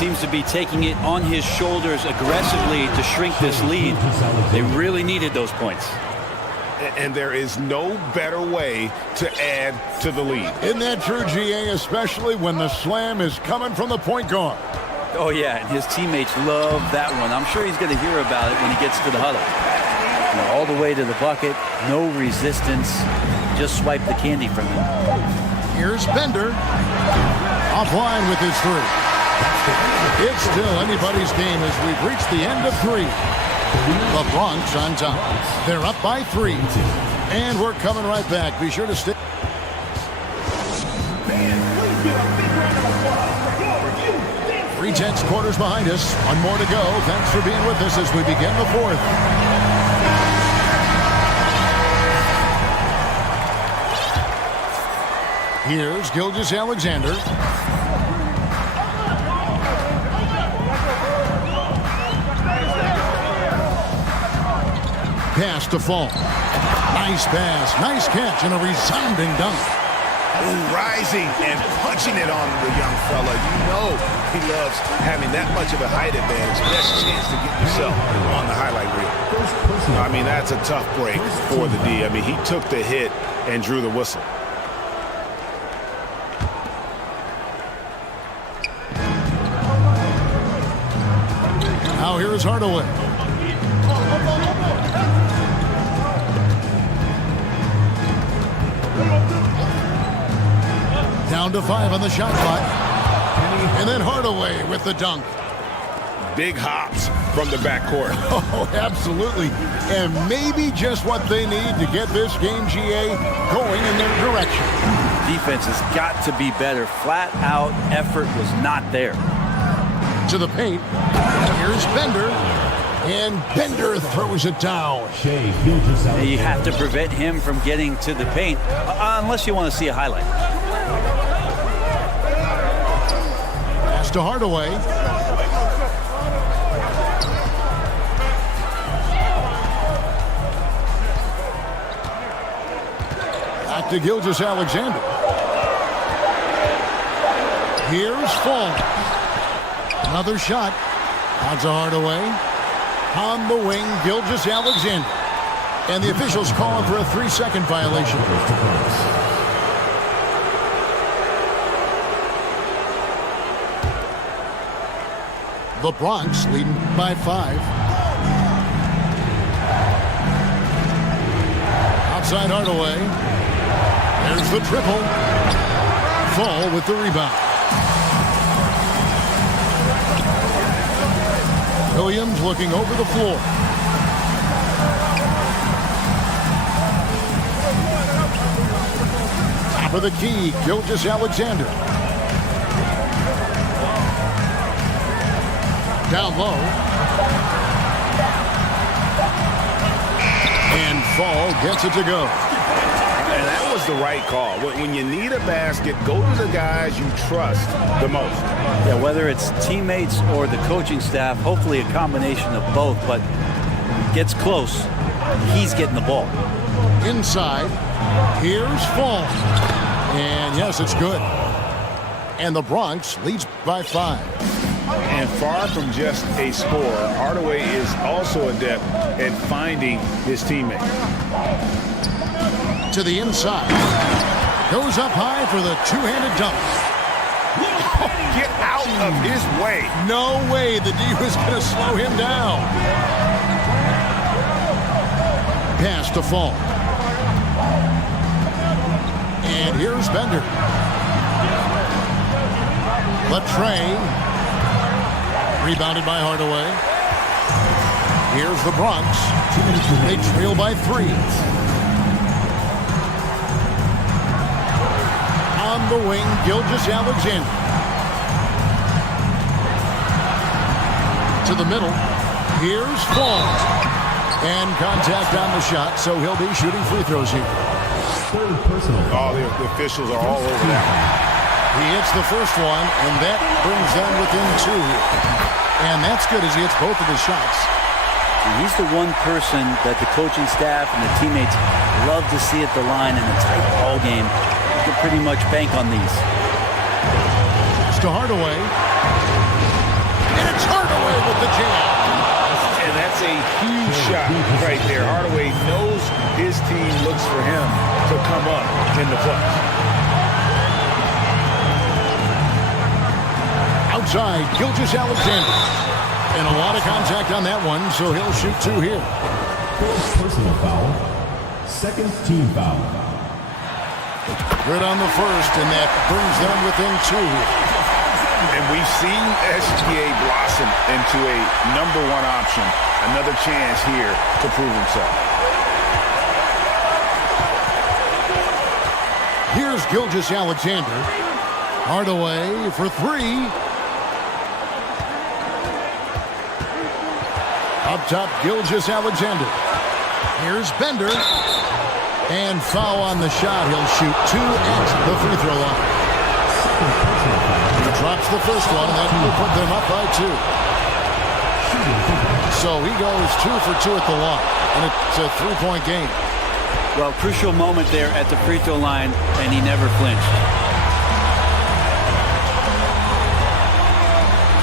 Seems to be taking it on his shoulders aggressively to shrink this lead. They really needed those points. And there is no better way to add to the lead. Isn't that true, GA, especially when the slam is coming from the point guard? Oh, yeah, and his teammates love that one. I'm sure he's going to hear about it when he gets to the huddle. All the way to the bucket, no resistance. Just swipe the candy from him. Here's Bender. Offline with his three. It's still anybody's game as we've reached the end of three. The Bronx on top. They're up by 3. And we're coming right back. Be sure to stay. 3/10 quarters behind us. One more to go. Thanks for being with us as we begin the fourth. Here's Gilgeous-Alexander. Pass to Fall. Nice pass, nice catch, and a resounding dunk. Ooh, rising and punching it on the young fella. You know he loves having that much of a height advantage. Best chance to get yourself on the highlight reel. I mean, that's a tough break for the D. I mean, he took the hit and drew the whistle. Now here is Hardaway. Down to 5 on the shot clock. And then Hardaway with the dunk. Big hops from the backcourt. Oh, absolutely. And maybe just what they need to get this game, GA, going in their direction. Defense has got to be better. Flat out effort was not there. To the paint. Here's Bender. And Bender throws it down. You have to prevent him from getting to the paint, unless you want to see a highlight. Pass to Hardaway. Back to Gilgeous-Alexander. Here's Fall. Another shot. Out to Hardaway. On the wing, Gilgeous-Alexander. And the officials calling for a 3-second violation. The Bronx leading by 5. Outside Hardaway. There's the triple. Fall with the rebound. Williams looking over the floor. Top of the key, Gilgeous-Alexander. Down low. And Fall gets it to go. And that was the right call. When you need a basket, go to the guys you trust the most. Yeah, whether it's teammates or the coaching staff, hopefully a combination of both, but gets close, he's getting the ball. Inside, here's Fall. And yes, it's good. And the Bronx leads by 5. And far from just a scorer, Hardaway is also adept at finding his teammate. To the inside. Goes up high for the two-handed dunk. Get out of his way. No way the D was going to slow him down. Pass to Fall. And here's Bender. Latrey. Rebounded by Hardaway. Here's the Bronx. They trail by 3. On the wing, Gilgeous-Alexander. To the middle. Here's Fall. And contact on the shot, so he'll be shooting free throws here. Oh, the officials are all over that one. He hits the first one, and that brings them within 2. And that's good as he hits both of his shots. And he's the one person that the coaching staff and the teammates love to see at the line in a tight ball game. You can pretty much bank on these. It's to Hardaway. And it's Hardaway with the jam. And that's a huge shot right there. Hardaway knows his team looks for him to come up in the clutch. Outside, Gilgeous-Alexander. And a lot of contact on that one, so he'll shoot 2 here. First personal foul. Second team foul. Good on the first, and that brings them within 2 here. And we've seen SGA blossom into a #1 option. Another chance here to prove himself. Here's Gilgeous-Alexander. Hardaway for 3. Up top, Gilgeous-Alexander. Here's Bender. And foul on the shot. He'll shoot 2 at the free throw line. He drops the first one, and that will put them up by 2. So he goes 2 for 2 at the line, and it's a 3-point game. Well, crucial moment there at the free throw line, and he never flinched.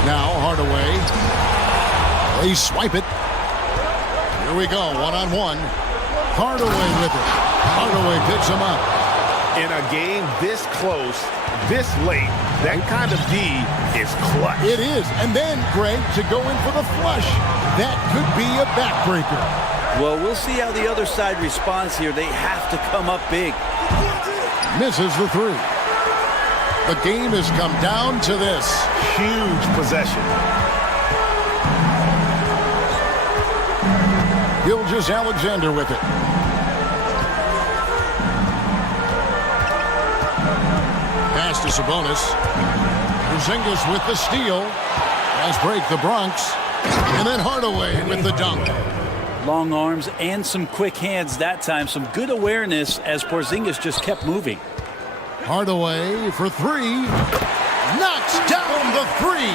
Now Hardaway. They swipe it. Here we go, one-on-one. Hardaway with it. Hardaway picks him up. In a game this close, this late, that kind of D is clutch. It is. And then, Greg, to go in for the flush. That could be a backbreaker. Well, we'll see how the other side responds here. They have to come up big. Misses the 3. The game has come down to this. Huge possession. Gilgeous-Alexander with it. Pass to Sabonis. Porzingis with the steal. Has break the Bronx. And then Hardaway with the dunk. Long arms and some quick hands that time. Some good awareness as Porzingis just kept moving. Hardaway for 3. Knocks down the 3.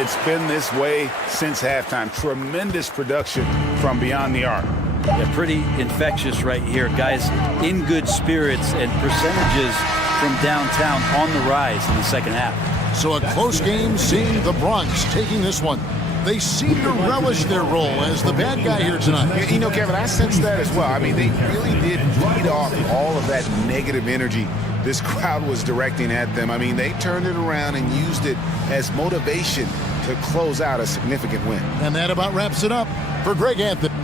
It's been this way since halftime. Tremendous production from beyond the arc. Yeah, pretty infectious right here. Guys in good spirits and percentages from downtown on the rise in the second half. So a close game, seeing the Bronx taking this one. They seem to relish their role as the bad guy here tonight. You know, Kevin, I sense that as well. I mean, they really did feed off all of that negative energy this crowd was directing at them. I mean, they turned it around and used it as motivation to close out a significant win. And that about wraps it up for Greg Anthony.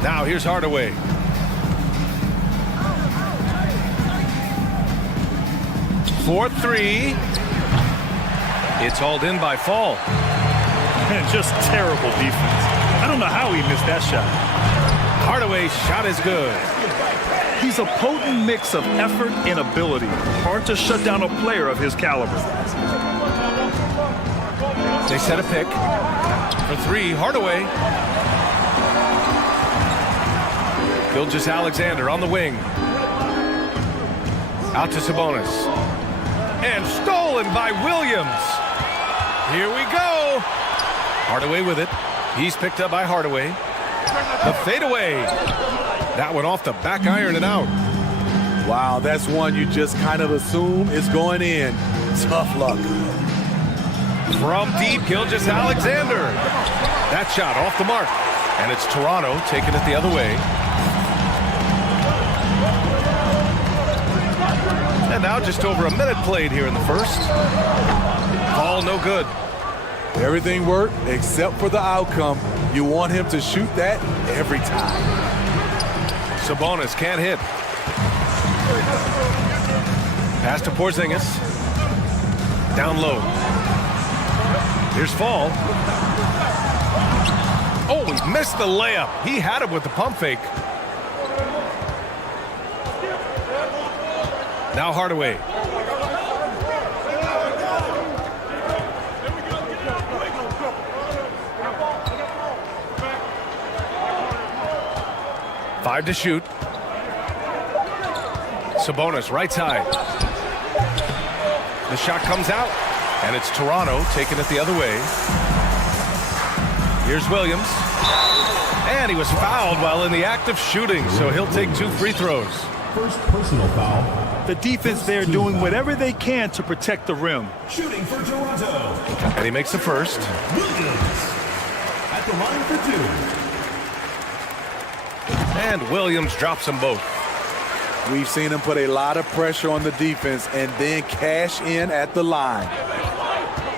Now here's Hardaway. For three. It's hauled in by Fall. Man, just terrible defense. I don't know how he missed that shot. Hardaway's shot is good. He's a potent mix of effort and ability. Hard to shut down a player of his caliber. They set a pick. For three, Hardaway. Gilgeous-Alexander on the wing. Out to Sabonis. And stolen by Williams. Here we go. Hardaway with it. He's picked up by Hardaway. The fadeaway. That one off the back iron and out. Wow, that's one you just kind of assume is going in. Tough luck. From deep, Gilgeous-Alexander. That shot off the mark. And it's Toronto taking it the other way. And now just over a minute played here in the first. Ball no good. Everything worked except for the outcome. You want him to shoot that every time. Sabonis can't hit. Pass to Porzingis. Down low. Here's Fall. Oh, he missed the layup. He had it with the pump fake. Now Hardaway. Five to shoot. Sabonis right side. The shot comes out, and it's Toronto taking it the other way. Here's Williams. And he was fouled while in the act of shooting, so he'll take 2 free throws. First personal foul. The defense there doing whatever they can to protect the rim. Shooting for Toronto. And he makes the first. Williams at the line for 2. And Williams drops them both. We've seen him put a lot of pressure on the defense and then cash in at the line.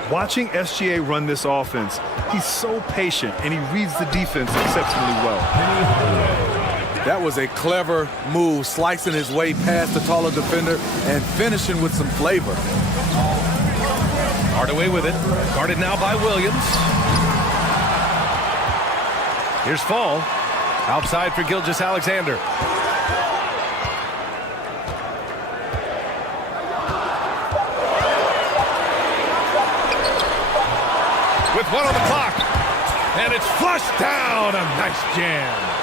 Watching SGA run this offense, he's so patient and he reads the defense exceptionally well. That was a clever move, slicing his way past the taller defender and finishing with some flavor. Hardaway with it. Guarded now by Williams. Here's Fall. Outside for Gilgeous-Alexander. With one on the clock. And it's flushed down. A nice jam.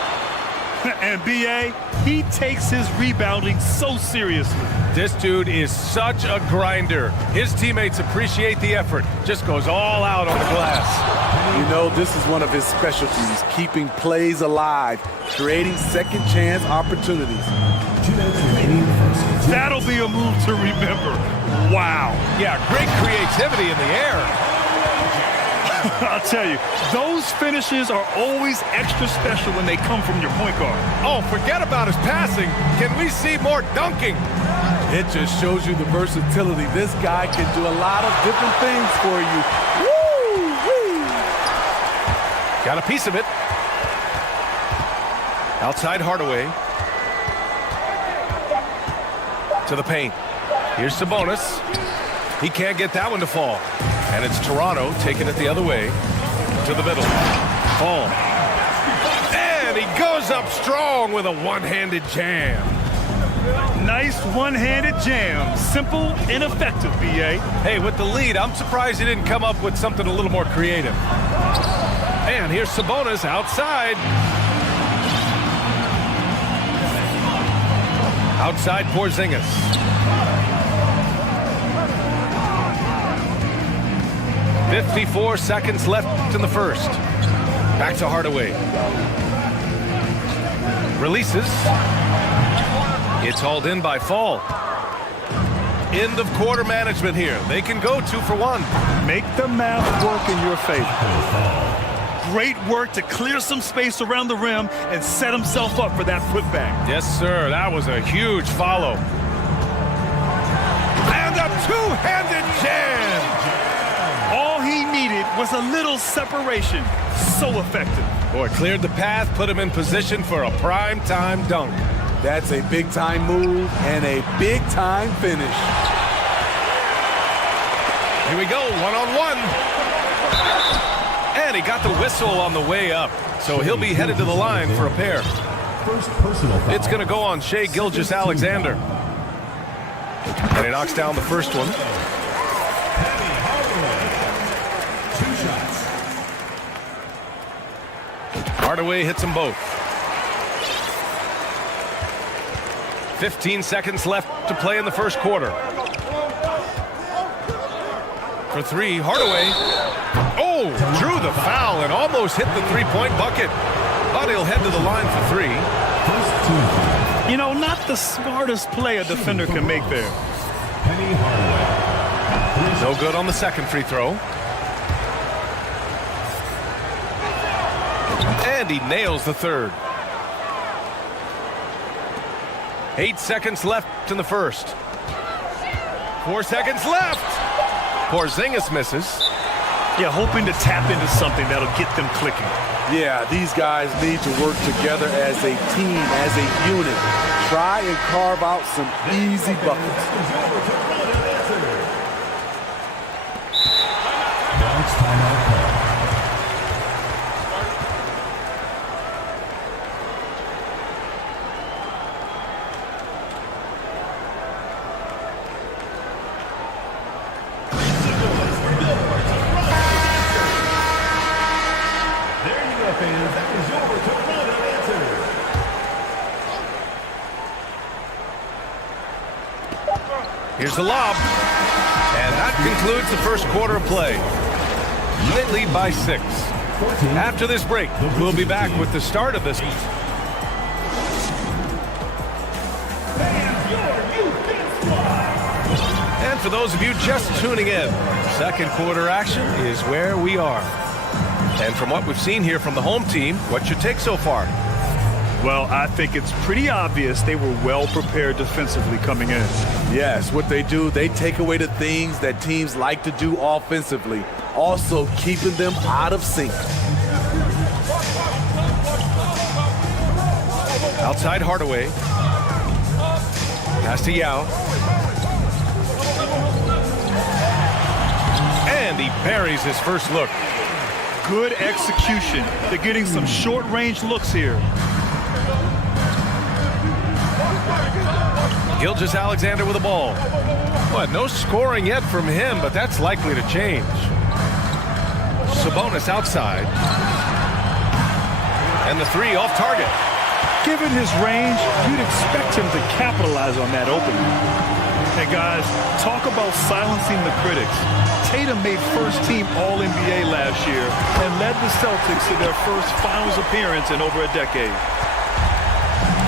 And B.A., he takes his rebounding so seriously. This dude is such a grinder. His teammates appreciate the effort. Just goes all out on the glass. You know, this is one of his specialties, keeping plays alive, creating second chance opportunities. That'll be a move to remember. Wow. Yeah, great creativity in the air. I'll tell you, those finishes are always extra special when they come from your point guard. Oh, forget about his passing. Can we see more dunking? It just shows you the versatility. This guy can do a lot of different things for you. Woo! Got a piece of it. Outside Hardaway. To the paint. Here's Sabonis. He can't get that one to fall. And it's Toronto taking it the other way to the middle. Ball. And he goes up strong with a one-handed jam. Nice one-handed jam. Simple and effective, B.A. Hey, with the lead, I'm surprised he didn't come up with something a little more creative. And here's Sabonis outside. Outside Porzingis. .54 seconds left in the first. Back to Hardaway. Releases. It's hauled in by Fall. End of quarter management here. They can go 2 for 1. Make the math work in your favor. Great work to clear some space around the rim and set himself up for that putback. Yes, sir. That was a huge follow. And a two-handed jam. All he needed was a little separation. So effective. Boy, cleared the path, put him in position for a prime-time dunk. That's a big-time move and a big-time finish. Here we go, one-on-one. And he got the whistle on the way up, so he'll be headed to the line for a pair. First personal foul. It's going to go on Shai Gilgeous-Alexander. And he knocks down the first one. Hardaway hits them both. 15 seconds left to play in the first quarter. For 3, Hardaway. Oh, drew the foul and almost hit the three-point bucket. But he'll head to the line for 3. You know, not the smartest play a defender can make there. No good on the second free throw. And he nails the third. 8 seconds left in the first. 4 seconds left. Porzingis misses. Yeah, hoping to tap into something that'll get them clicking. Yeah, these guys need to work together as a team, as a unit. Try and carve out some easy buckets. Bronx timeout call. Here's the lob. And that concludes the first quarter of play. They lead by 6. After this break, we'll be back with the start of this. And for those of you just tuning in, second quarter action is where we are. And from what we've seen here from the home team, what's your take so far? Well, I think it's pretty obvious they were well prepared defensively coming in. Yes, what they do, they take away the things that teams like to do offensively, also keeping them out of sync. Outside Hardaway. Pass to Yao. And he buries his first look. Good execution. They're getting some short-range looks here. Gilgeous-Alexander with the ball. But no scoring yet from him, but that's likely to change. Sabonis outside. And the 3 off target. Given his range, you'd expect him to capitalize on that opening. Hey, guys, talk about silencing the critics. Tatum made first-team All-NBA last year and led the Celtics to their first finals appearance in over a decade.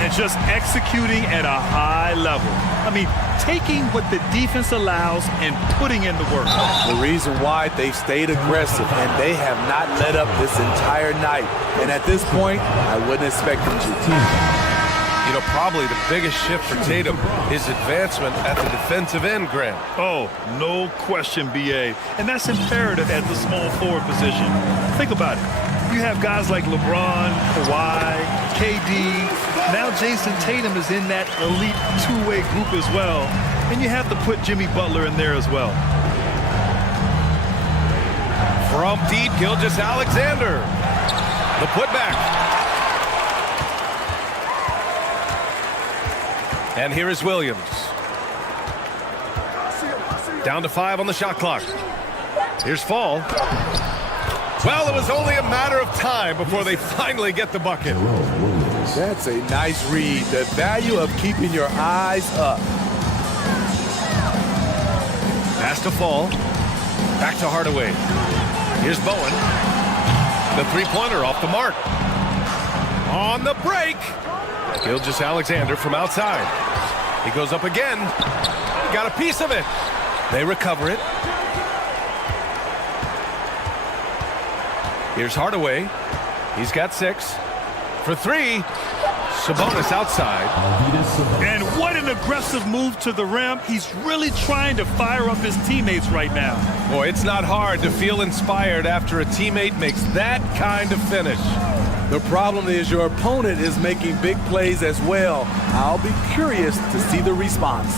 And just executing at a high level. I mean, taking what the defense allows and putting in the work. The reason why they stayed aggressive and they have not let up this entire night. And at this point, I wouldn't expect them to. You know, probably the biggest shift for Tatum is advancement at the defensive end, Grant. Oh, no question, B.A. And that's imperative at the small forward position. Think about it. You have guys like LeBron, Kawhi, KD. Now Jason Tatum is in that elite two-way group as well. And you have to put Jimmy Butler in there as well. From deep, Gilgeous-Alexander. The putback. And here is Williams. Down to 5 on the shot clock. Here's Fall. Well, it was only a matter of time before they finally get the bucket. That's a nice read. The value of keeping your eyes up. Pass to Fall. Back to Hardaway. Here's Bowen. The three-pointer off the mark. On the break. Gilgeous-Alexander from outside. He goes up again. Got a piece of it. They recover it. Here's Hardaway. He's got 6. For 3. Sabonis outside. And what an aggressive move to the rim. He's really trying to fire up his teammates right now. Boy, it's not hard to feel inspired after a teammate makes that kind of finish. The problem is your opponent is making big plays as well. I'll be curious to see the response.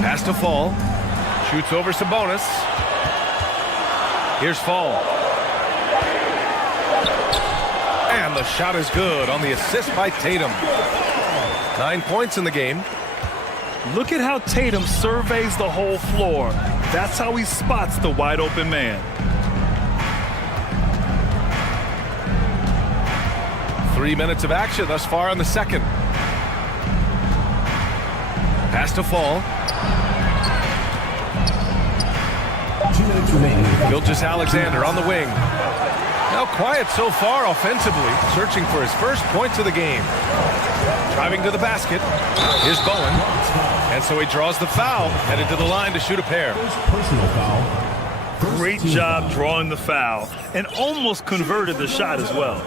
Pass to Fall. Shoots over Sabonis. Here's Fall. And the shot is good on the assist by Tatum. 9 points in the game. Look at how Tatum surveys the whole floor. That's how he spots the wide open man. 3 minutes of action thus far in the second. Pass to Fall. Gilgeous-Alexander on the wing. Now quiet so far offensively, searching for his first points of the game. Driving to the basket. Here's Bowen. And so he draws the foul, headed to the line to shoot a pair. Personal foul. Great job drawing the foul and almost converted the shot as well.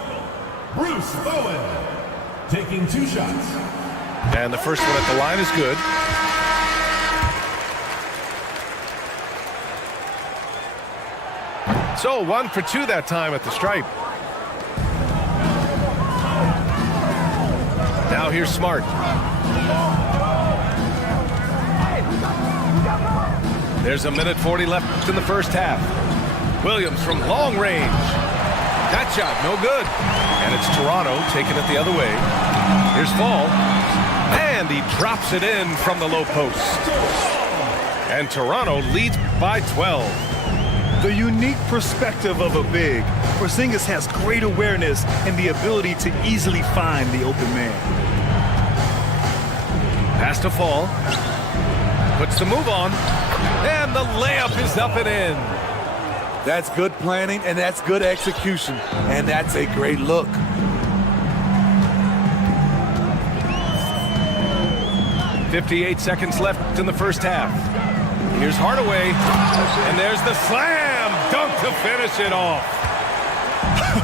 Bruce Bowen taking 2 shots. And the first one at the line is good. So 1 for 2 that time at the stripe. Now here's Smart. There's a minute 40 left in the first half. Williams from long range. That shot no good. And it's Toronto taking it the other way. Here's Fall. And he drops it in from the low post. And Toronto leads by 12. The unique perspective of a big. Porzingis has great awareness and the ability to easily find the open man. Pass to Fall. Puts the move on. And the layup is up and in. That's good planning, and that's good execution. And that's a great look. .58 seconds left in the first half. Here's Hardaway. And there's the slam dunk to finish it off.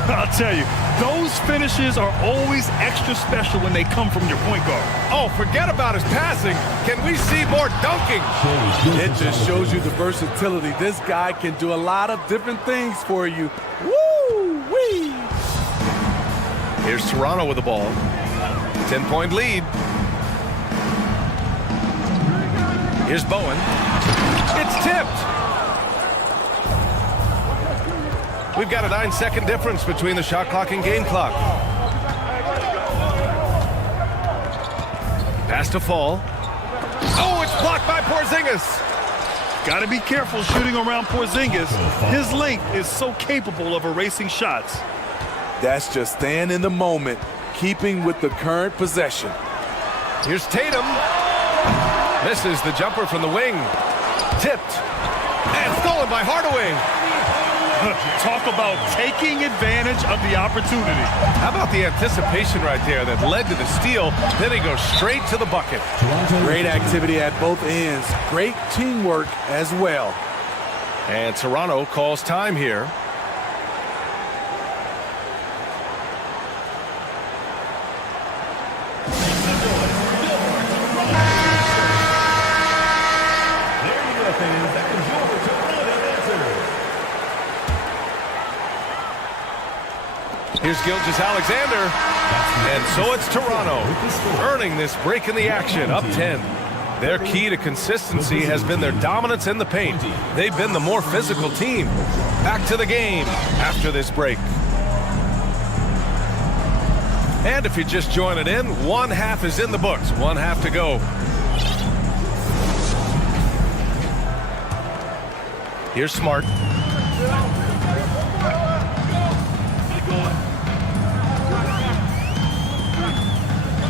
I'll tell you, those finishes are always extra special when they come from your point guard. Oh, forget about his passing. Can we see more dunking? It just shows you the versatility. This guy can do a lot of different things for you. Woo-wee! Here's Toronto with the ball. 10-point lead. Here's Bowen. It's tipped. We've got a 9-second difference between the shot clock and game clock. Pass to Fall. Oh, it's blocked by Porzingis. Got to be careful shooting around Porzingis. His length is so capable of erasing shots. That's just staying in the moment, keeping with the current possession. Here's Tatum. Misses the jumper from the wing. Tipped. And stolen by Hardaway. Talk about taking advantage of the opportunity. How about the anticipation right there that led to the steal? Then he goes straight to the bucket. Great activity at both ends. Great teamwork as well. And Toronto calls time here. Here's Gilgeous-Alexander. And so it's Toronto earning this break in the action, up 10. Their key to consistency has been their dominance in the paint. They've been the more physical team. Back to the game after this break. And if you're just joining in, one half is in the books. One half to go. Here's Smart.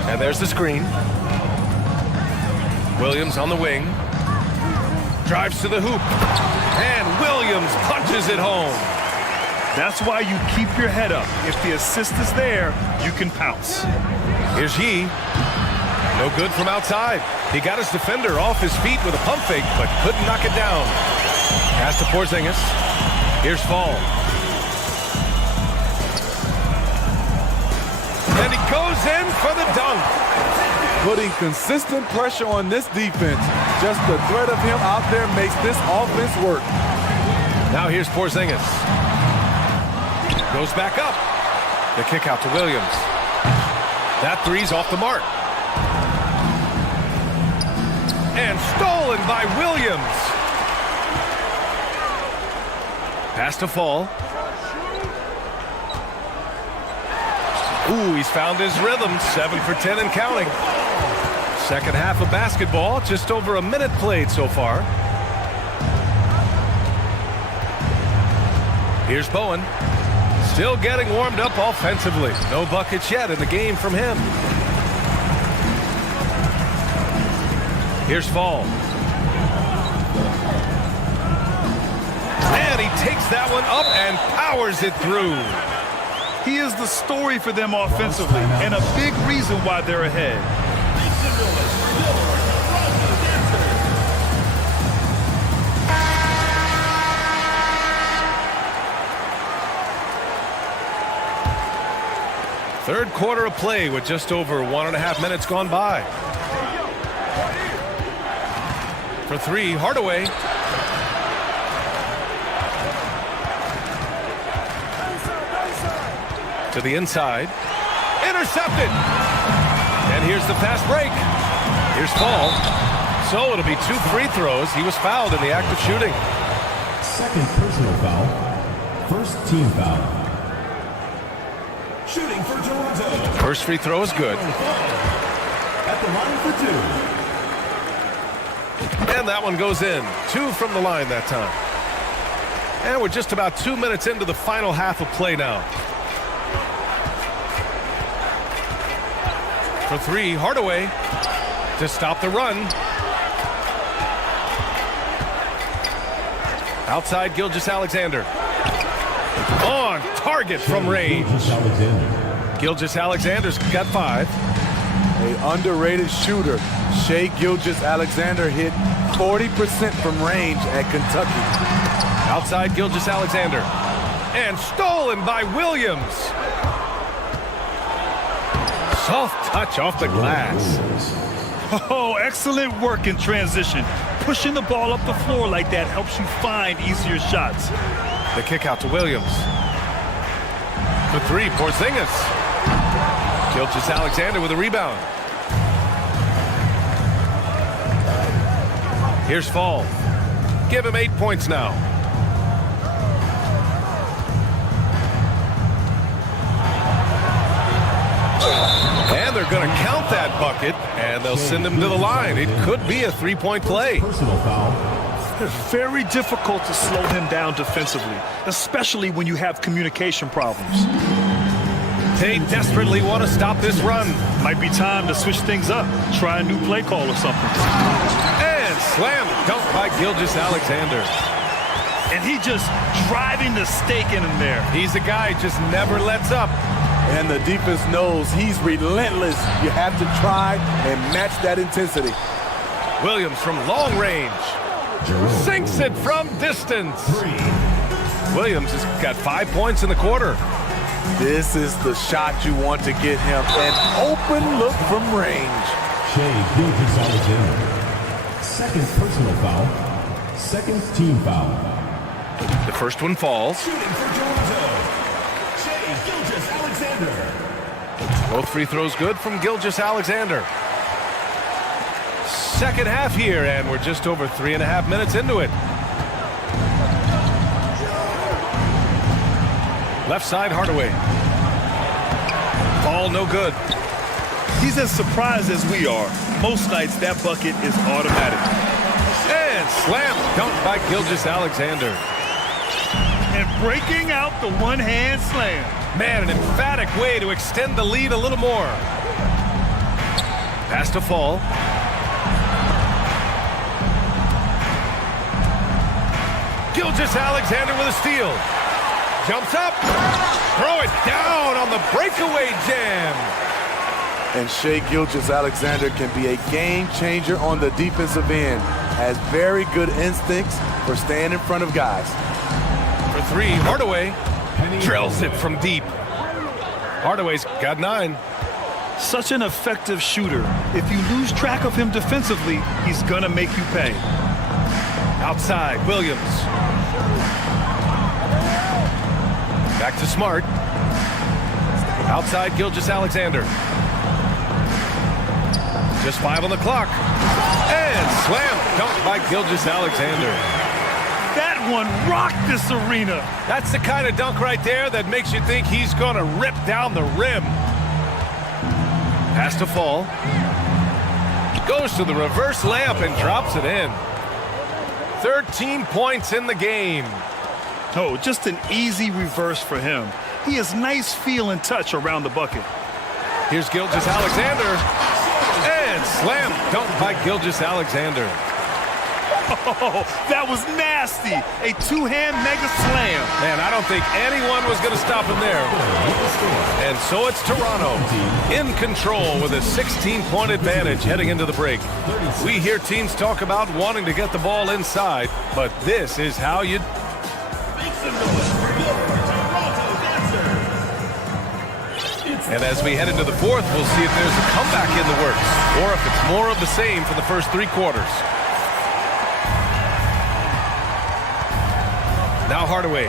And there's the screen. Williams on the wing. Drives to the hoop. And Williams punches it home. That's why you keep your head up. If the assist is there, you can pounce. Here's Yee. No good from outside. He got his defender off his feet with a pump fake, but couldn't knock it down. Pass to Porzingis. Here's Fall. And he goes in for the dunk. Putting consistent pressure on this defense. Just the threat of him out there makes this offense work. Now here's Porzingis. Goes back up. The kick out to Williams. That three's off the mark. And stolen by Williams. Pass to Fall. Ooh, he's found his rhythm. 7 for 10 and counting. Second half of basketball, just over a minute played so far. Here's Bowen. Still getting warmed up offensively. No buckets yet in the game from him. Here's Fall. And he takes that one up and powers it through. He is the story for them offensively, and a big reason why they're ahead. Third quarter of play with just over 1.5 minutes gone by. For three, Hardaway. To the inside. Intercepted. And here's the fast break. Here's Fall. So it'll be 2 free throws. He was fouled in the act of shooting. Second personal foul. First team foul. Shooting for Toronto. First free throw is good. At the line for 2. And that one goes in. 2 from the line that time. And we're just about 2 minutes into the final half of play now. For three, Hardaway to stop the run. Outside, Gilgeous-Alexander. On target from range. Gilgeous-Alexander's got 5. An underrated shooter. Shai Gilgeous-Alexander hit 40% from range at Kentucky. Outside, Gilgeous-Alexander. And stolen by Williams. Soft touch off the glass. Oh, excellent work in transition. Pushing the ball up the floor like that helps you find easier shots. The kick out to Williams. For three, Porzingis. Gilgeous-Alexander with a rebound. Here's Fall. Give him 8 points now. And they're going to count that bucket, and they'll send him to the line. It could be a 3-point play. Personal foul. It's very difficult to slow him down defensively, especially when you have communication problems. They desperately want to stop this run. Might be time to switch things up, try a new play call or something. And slam dunk by Gilgeous-Alexander. And he just driving the stake in him there. He's a guy who just never lets up. And the defense knows he's relentless. You have to try and match that intensity. Williams from long range. Sinks it from distance. Williams has got 5 points in the quarter. This is the shot you want to get him. An open look from range. Shai Gilgeous-Alexander. Second personal foul. Second team foul. The first one falls. Shooting for Toronto. Shai Gilgeous-Alexander. Both free throws good from Gilgeous-Alexander. Second half here, and we're just over 3.5 minutes into it. Left side, Hardaway. Ball no good. He's as surprised as we are. Most nights, that bucket is automatic. And slam dunked by Gilgeous-Alexander. And breaking out the one-hand slam. Man, an emphatic way to extend the lead a little more. Pass to Fall. Gilgeous-Alexander with a steal. Jumps up. Throw it down on the breakaway jam. And Shai Gilgeous-Alexander can be a game changer on the defensive end. Has very good instincts for staying in front of guys. For three, Hardaway drills it from deep. Hardaway's got 9. Such an effective shooter. If you lose track of him defensively, he's gonna make you pay. Outside, Williams. Back to Smart. Outside, Gilgeous-Alexander. Just 5 on the clock. And slam dunk by Gilgeous-Alexander. That one rocked this arena. That's the kind of dunk right there that makes you think he's going to rip down the rim. Pass to Fall. Goes to the reverse layup and drops it in. 13 points in the game. Oh, just an easy reverse for him. He has nice feel and touch around the bucket. Here's Gilgeous-Alexander. And slam dunk by Gilgeous-Alexander. Oh, that was nasty. A two-hand mega slam. Man, I don't think anyone was going to stop him there. And so it's Toronto in control with a 16-point advantage heading into the break. We hear teams talk about wanting to get the ball inside, but this is how you... And as we head into the fourth, we'll see if there's a comeback in the works or if it's more of the same for the first 3 quarters. Now Hardaway.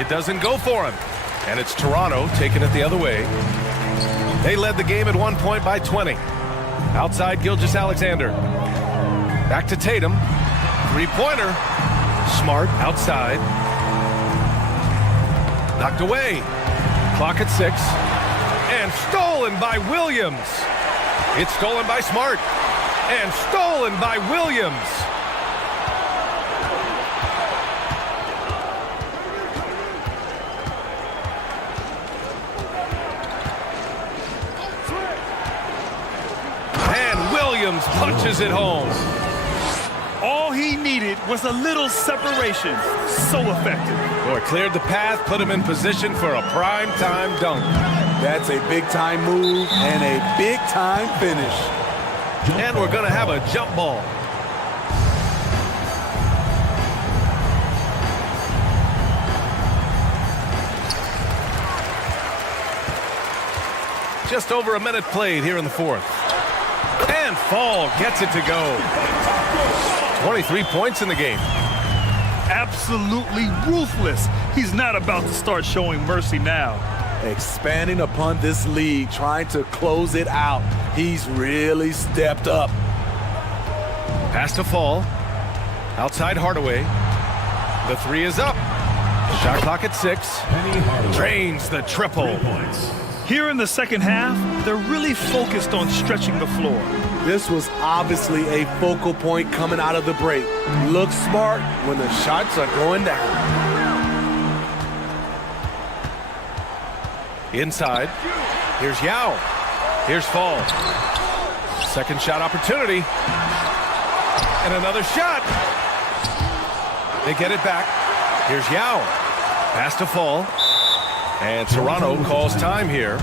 It doesn't go for him. And it's Toronto taking it the other way. They led the game at 1 point by 20. Outside Gilgeous-Alexander. Back to Tatum. 3-pointer. Smart outside. Knocked away. Clock at 6. And stolen by Williams. It's stolen by Smart. And stolen by Williams. And Williams punches it home. All he needed was a little separation. So effective. Boy, cleared the path, put him in position for a prime-time dunk. That's a big-time move and a big-time finish. And we're going to have a jump ball. Just over a minute played here in the fourth. And Fall gets it to go. 23 points in the game. Absolutely ruthless. He's not about to start showing mercy now. Expanding upon this lead, trying to close it out. He's really stepped up. Pass to Fall. Outside Hardaway. The 3 is up. Shot clock at 6. Drains the triple. Here in the second half, they're really focused on stretching the floor. This was obviously a focal point coming out of the break. Look smart when the shots are going down. Inside. Here's Yao. Here's Fall. Second shot opportunity. And another shot. They get it back. Here's Yao. Pass to Fall. And Toronto calls time here.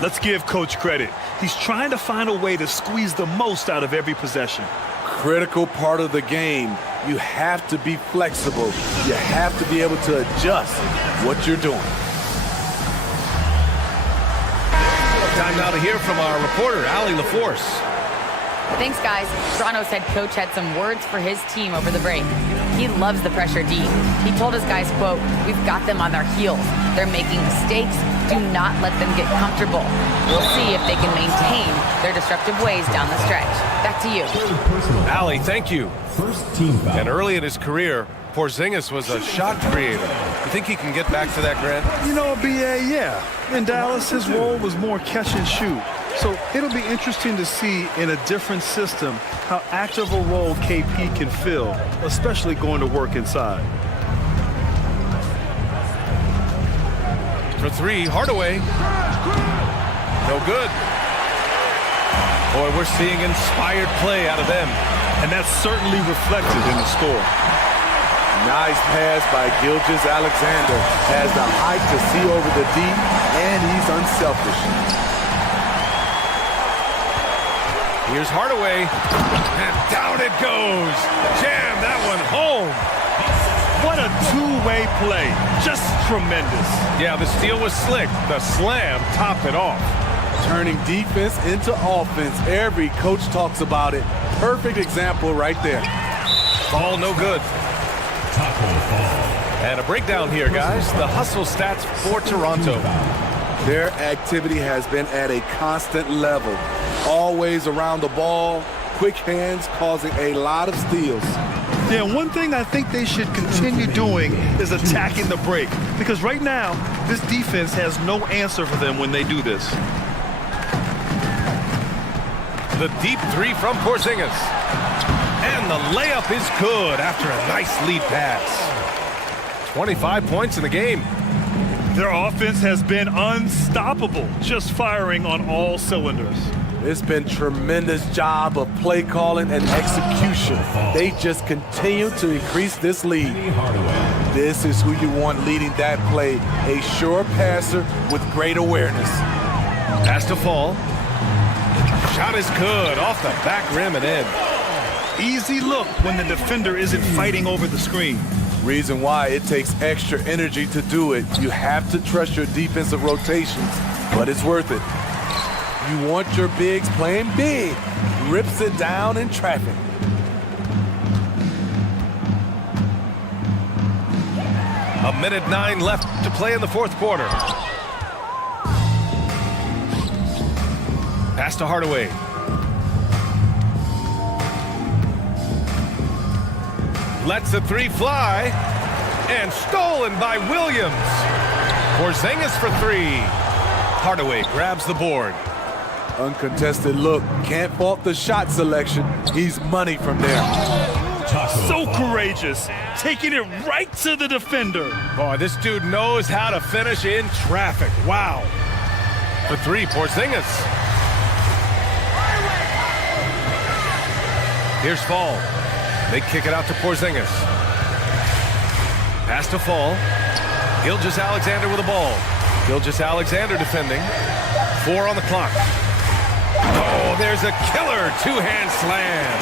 Let's give Coach credit. He's trying to find a way to squeeze the most out of every possession. Critical part of the game. You have to be flexible. You have to be able to adjust what you're doing. Time now to hear from our reporter, Allie LaForce. Thanks, guys. Toronto's head coach had some words for his team over the break. He loves the pressure deep. He told his guys, quote, "We've got them on their heels. They're making mistakes. Do not let them get comfortable. We'll see if they can maintain their disruptive ways down the stretch." Back Back to you. Allie, thank you. First team foul. And early in his career, Porzingis was a shot creator. You think he can get back to that, Grant? You know, BA, yeah. In Dallas, his role was more catch and shoot. So it'll be interesting to see in a different system how active a role KP can fill, especially going to work inside. For three, Hardaway. No good. Boy, we're seeing inspired play out of them. And that's certainly reflected in the score. Nice pass by Gilgeous-Alexander. Has the height to see over the D, and he's unselfish. Here's Hardaway. And down it goes. Jam that one home. What a two-way play. Just tremendous. Yeah, the steal was slick. The slam topped it off. Turning defense into offense. Every coach talks about it. Perfect example right there. Ball no good. And a breakdown here, guys. The hustle stats for Toronto. Their activity has been at a constant level. Always around the ball. Quick hands causing a lot of steals. Yeah, one thing I think they should continue doing is attacking the break. Because right now, this defense has no answer for them when they do this. The deep three from Porzingis. And the layup is good after a nice lead pass. 25 points in the game. Their offense has been unstoppable, just firing on all cylinders. It's been tremendous job of play calling and execution. They just continue to increase this lead. This is who you want leading that play. A sure passer with great awareness. Pass to fall. Shot is good off the back rim and in. Easy look when the defender isn't fighting over the screen. Reason why it takes extra energy to do it. You have to trust your defensive rotations, but it's worth it. You want your bigs playing big. Rips it down in traffic. A minute 9 left to play in the fourth quarter. Pass to Hardaway. Lets the three fly. And stolen by Williams. Porzingis for three. Hardaway grabs the board. Uncontested look. Can't fault the shot selection. He's money from there. So courageous. Taking it right to the defender. Boy, this dude knows how to finish in traffic. Wow. For three, Porzingis. Here's Fall. They kick it out to Porzingis. Pass to Fall. Gilgeous-Alexander with the ball. Gilgeous-Alexander defending. 4 on the clock. Oh, there's a killer two-hand slam.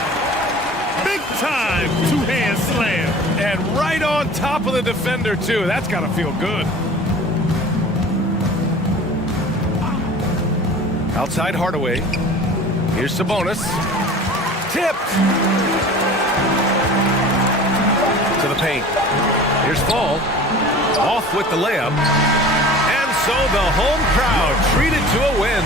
Big time two-hand slam. And right on top of the defender, too. That's got to feel good. Outside Hardaway. Here's Sabonis. Tipped. To the paint. Here's Fall. Off with the layup. And so the home crowd treated to a win.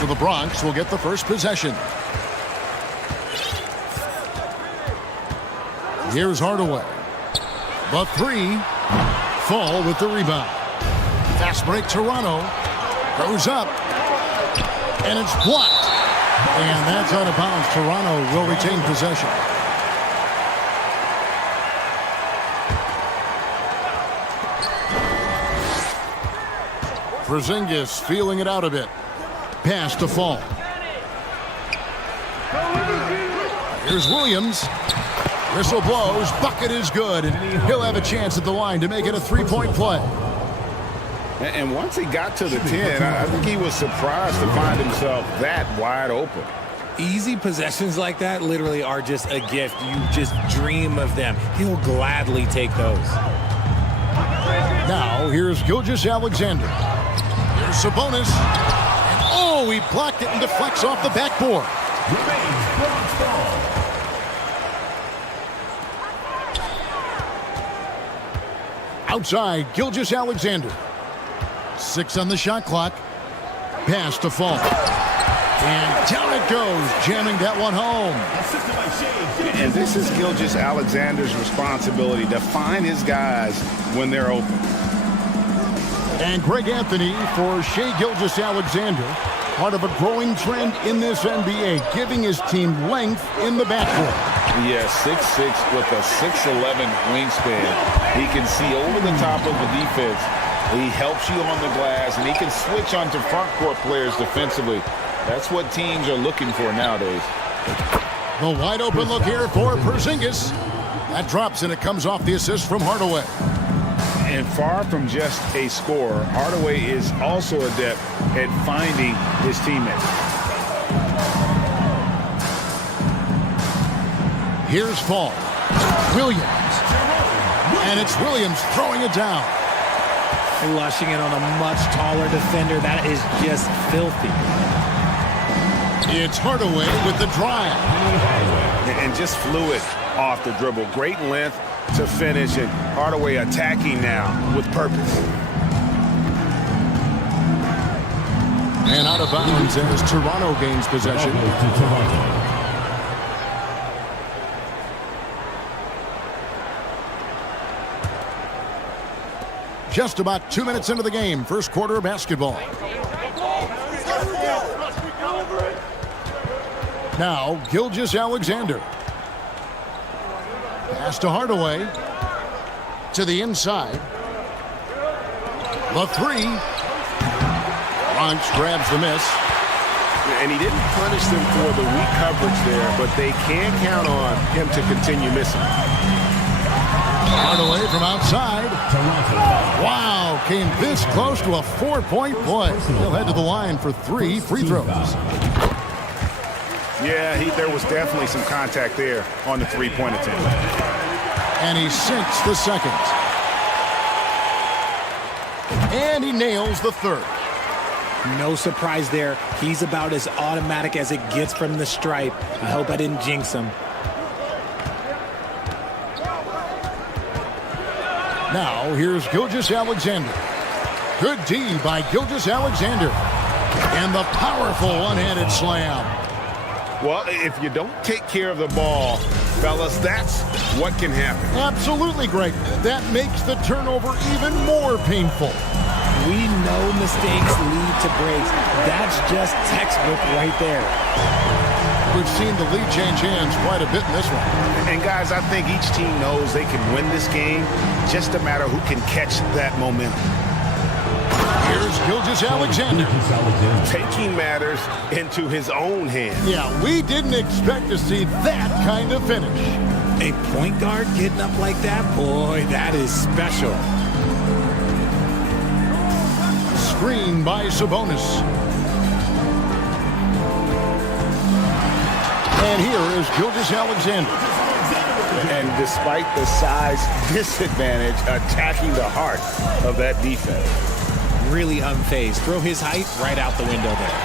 So the Bronx will get the first possession. Here's Hardaway. The three. Fall with the rebound. Fast break Toronto. Goes up. And it's blocked. And that's out of bounds. Toronto will retain possession. Porzingis feeling it out a bit. Pass to Fall. Here's Williams. Whistle blows. Bucket is good. And he'll have a chance at the line to make it a three-point play. And once he got to the 10, I think he was surprised to find himself that wide open. Easy possessions like that literally are just a gift. You just dream of them. He'll gladly take those. Now, here's Gilgeous-Alexander. Here's Sabonis. And, oh, he blocked it and deflects off the backboard. Outside, Gilgeous-Alexander. 6 on the shot clock. Pass to Fall. And down it goes, jamming that one home. And this is Gilgeous-Alexander's responsibility to find his guys when they're open. And Greg Anthony for Shai Gilgeous-Alexander, part of a growing trend in this NBA, giving his team length in the backcourt. Yeah, 6'6" with a 6'11" wingspan. He can see over the top of the defense. He helps you on the glass, and he can switch onto front court players defensively. That's what teams are looking for nowadays. The wide open look here for Porzingis. That drops, and it comes off the assist from Hardaway. And far from just a scorer, Hardaway is also adept at finding his teammates. Here's Fall. Williams. And it's Williams throwing it down. Flushing it on a much taller defender. That is just filthy. It's Hardaway with the drive. And just fluid off the dribble. Great length to finish, and Hardaway attacking now with purpose. And out of bounds as Toronto gains possession. Just about 2 minutes into the game, first quarter of basketball. Now, Gilgeous-Alexander. Pass to Hardaway. To the inside. The three. Bunch grabs the miss. And he didn't punish them for the weak coverage there, but they can count on him to continue missing. Hardaway from outside. Wow, came this close to a 4-point play. He'll head to the line for 3 free throws. Yeah, there was definitely some contact there on the three-point attempt. And he sinks the second. And he nails the third. No surprise there. He's about as automatic as it gets from the stripe. I hope I didn't jinx him. Now, here's Gilgeous-Alexander. Good D by Gilgeous-Alexander. And the powerful one-handed slam. Well, if you don't take care of the ball, fellas, that's what can happen. Absolutely, Greg. That makes the turnover even more painful. We know mistakes lead to breaks. That's just textbook right there. We've seen the lead change hands quite a bit in this one. And guys, I think each team knows they can win this game. Just a matter who can catch that momentum. Here's Gilgeous-Alexander. Taking matters into his own hands. Yeah, we didn't expect to see that kind of finish. A point guard getting up like that? Boy, that is special. Screen by Sabonis. And here is Gilgeous-Alexander. And despite the size disadvantage, attacking the heart of that defense. Really unfazed. Throw his height right out the window there.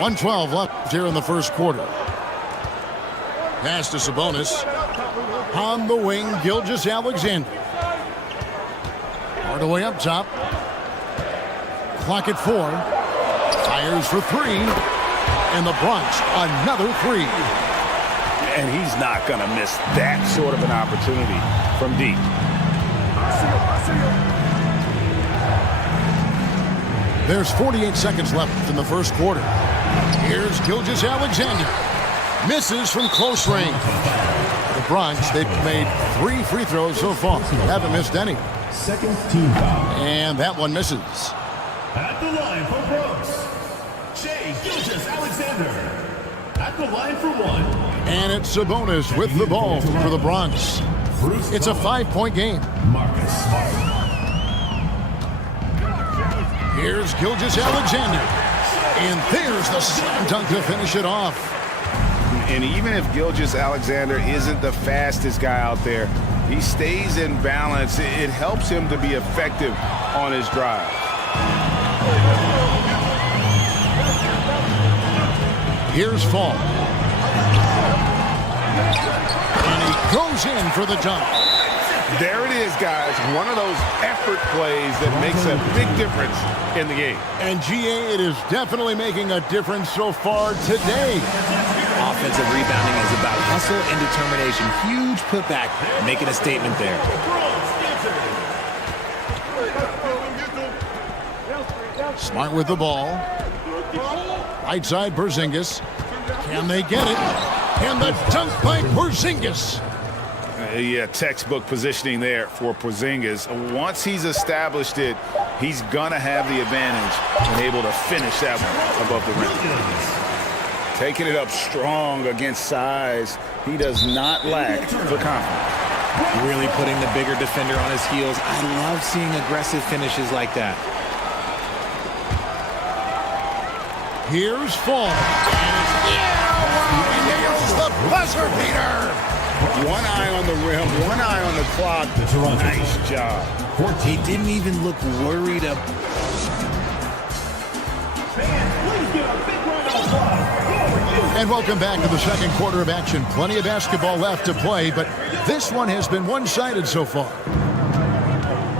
.112 left here in the first quarter. Pass to Sabonis. On the wing, Gilgeous-Alexander. Hardaway up top. Clock at 4. Fires for 3. And the Bronx, another 3. And he's not going to miss that sort of an opportunity from deep. There's 48 seconds left in the first quarter. Here's Gilgeous-Alexander. Misses from close range. The Bronx, they've made 3 free throws so far. Haven't missed any. Second team foul. And that one misses. At the line for Bronx, Shai Gilgeous-Alexander. At the line for 1. And it's Sabonis with the ball for the Bronx. It's a 5-point game. Marcus Smart. Here's Gilgeous-Alexander. And there's the slam dunk to finish it off. And even if Gilgeous-Alexander isn't the fastest guy out there, he stays in balance. It helps him to be effective on his drive. Here's Fall. And he goes in for the dunk. There it is, guys. One of those effort plays that makes a big difference in the game. And GA, it is definitely making a difference so far today. Offensive rebounding is about hustle and determination. Huge putback, making a statement there. Smart with the ball. Right side, Porzingis. Can they get it? And the dunk by Porzingis. Yeah, textbook positioning there for Porzingis. Once he's established it, he's going to have the advantage and able to finish that one above the rim. Taking it up strong against size. He does not lack for confidence. Really putting the bigger defender on his heels. I love seeing aggressive finishes like that. Here's Fall. And nails the buzzer beater. One eye on the rim, one eye on the clock. Nice job. He didn't even look worried up. And welcome back to the second quarter of action. Plenty of basketball left to play, but this one has been one-sided so far.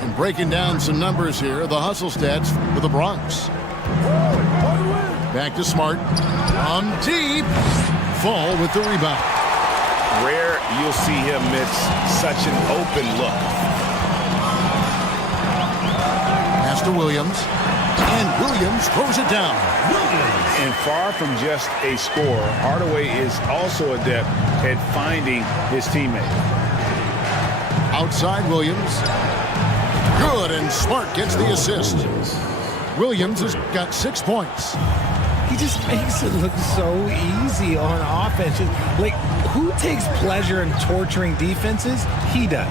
And breaking down some numbers here, the hustle stats for the Bronx. Back to Smart. On deep. Fall with the rebound. Rare you'll see him miss such an open look. Pass to Williams. And Williams throws it down. And far from just a scorer, Hardaway is also adept at finding his teammate. Outside Williams. Good, and Smart gets the assist. Williams has got 6 points. He just makes it look so easy on offense. Like, who takes pleasure in torturing defenses? He does.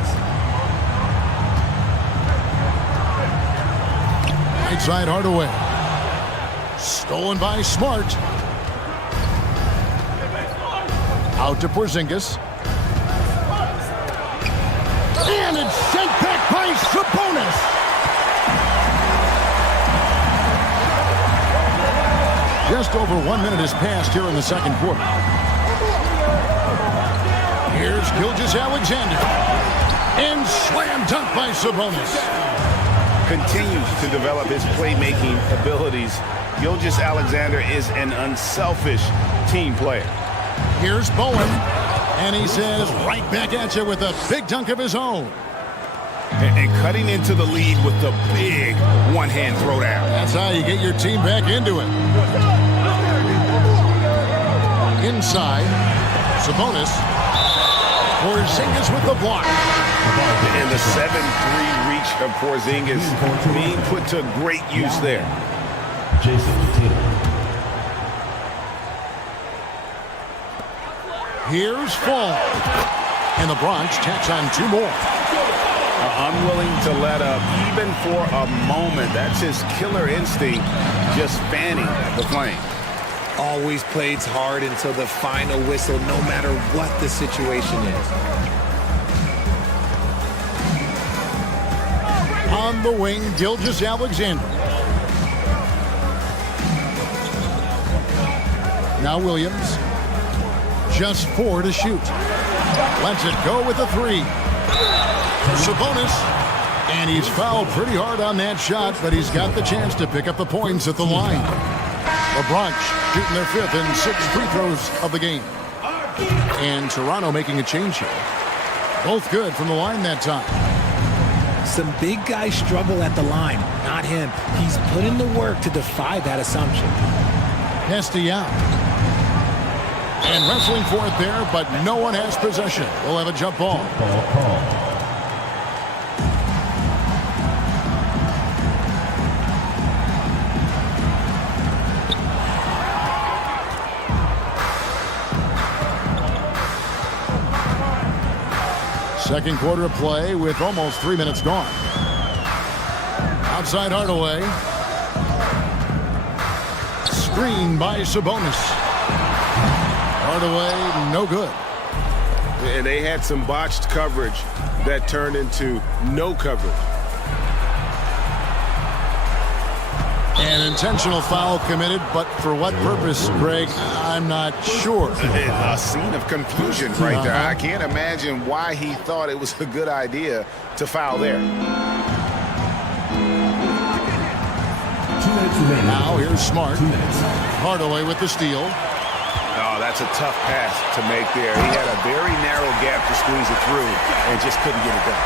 Right side Hardaway. Stolen by Smart. Out to Porzingis. And it's sent back by Sabonis. Just over 1 minute has passed here in the second quarter. Here's Gilgeous-Alexander. And slam dunk by Sabonis. Continues to develop his playmaking abilities. Gilgeous-Alexander is an unselfish team player. Here's Bowen. And he says right back at you with a big dunk of his own. And cutting into the lead with the big one-hand throwdown. That's how you get your team back into it. Inside, Sabonis. Porzingis with the block. And the 7-3 reach of Porzingis being put to great use there. Here's Fall. And the Bronx tacks on 2 more. Unwilling to let up even for a moment. That's his killer instinct, just fanning the flame. Always plays hard until the final whistle, no matter what the situation is. On the wing, Gilgeous-Alexander. Now Williams. Just 4 to shoot. Lets it go with a 3. Sabonis, and he's fouled pretty hard on that shot, but he's got the chance to pick up the points at the line. The Bronx shooting their 5th and 6th free throws of the game. And Toronto making a change here. Both good from the line that time. Some big guys struggle at the line, not him. He's put in the work to defy that assumption. Hestia. And wrestling for it there, but no one has possession. We'll have a jump ball. Second quarter of play with almost 3 minutes gone. Outside Hardaway. screen by Sabonis. Hardaway, no good. And they had some botched coverage that turned into no coverage. An intentional foul committed, but for what purpose, Greg, I'm not sure. A scene of confusion right there. I can't imagine why he thought it was a good idea to foul there. Now here's Smart. Hardaway with the steal. Oh, that's a tough pass to make there. He had a very narrow gap to squeeze it through and just couldn't get it done.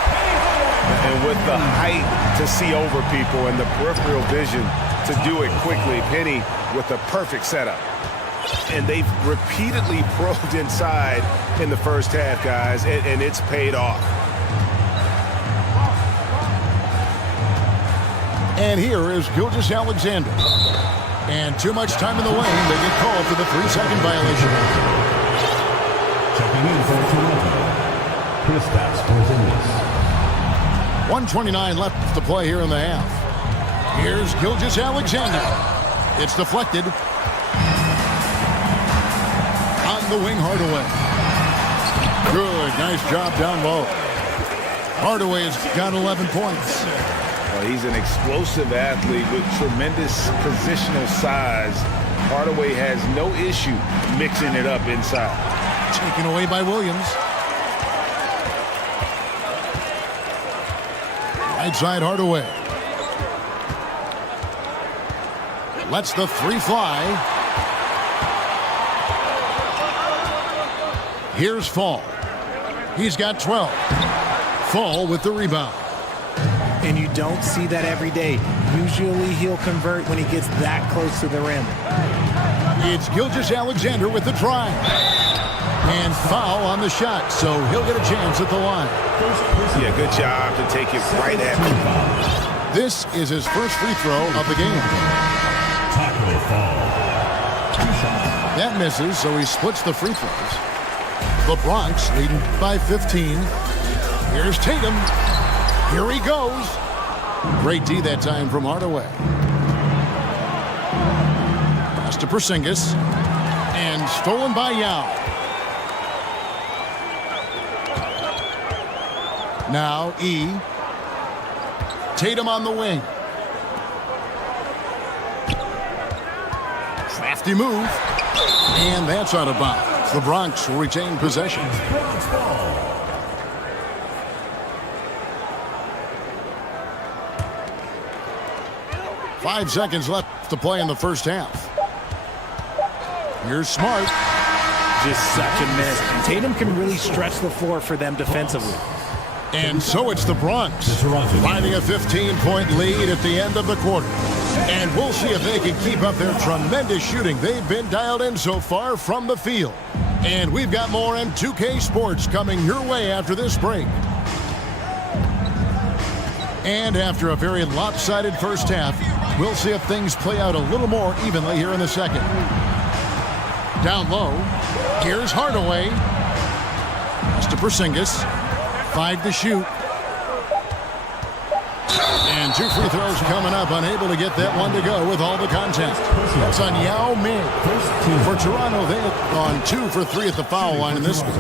And with the height to see over people and the peripheral vision to do it quickly, Penny with the perfect setup. And they've repeatedly probed inside in the first half, guys, and it's paid off. And here is Gilgeous-Alexander. And too much time in the lane. They get called for the 3-second violation. Checking in for Toronto, Kristaps Porzingis. 1:29 left to play here in the half. Here's Gilgeous-Alexander. It's deflected. On the wing, Hardaway. Good, nice job down low. Hardaway has got 11 points. He's an explosive athlete with tremendous positional size. Hardaway has no issue mixing it up inside. Taken away by Williams. Right side, Hardaway. Lets the 3 fly. Here's Fall. He's got 12. Fall with the rebound. And you don't see that every day. Usually he'll convert when he gets that close to the rim. It's Gilgeous-Alexander with the try. And foul on the shot, so he'll get a chance at the line. Yeah, good job to take it right at him. This is his first free throw of the game. Tackle foul. That misses, so he splits the free throws. The Bronx leading by 15. Here's Tatum. Here he goes. Great D that time from Hardaway. Pass to Porzingis. And stolen by Yao. Now E. Tatum on the wing. Crafty move. And that's out of bounds. The Bronx will retain possession. 5 seconds left to play in the first half. Here's Smart. Just such a miss. Tatum can really stretch the floor for them defensively. And so it's the Bronx finding a 15-point lead at the end of the quarter. And we'll see if they can keep up their tremendous shooting. They've been dialed in so far from the field. And we've got more M2K Sports coming your way after this break. And after a very lopsided first half, we'll see if things play out a little more evenly here in the second. Down low, here's Hardaway. Pass to Porzingis. 5 to shoot. And 2 free throws coming up. Unable to get that one to go with all the contact. That's on Yao Ming. For Toronto, they have gone 2 for 3 at the foul line in this one.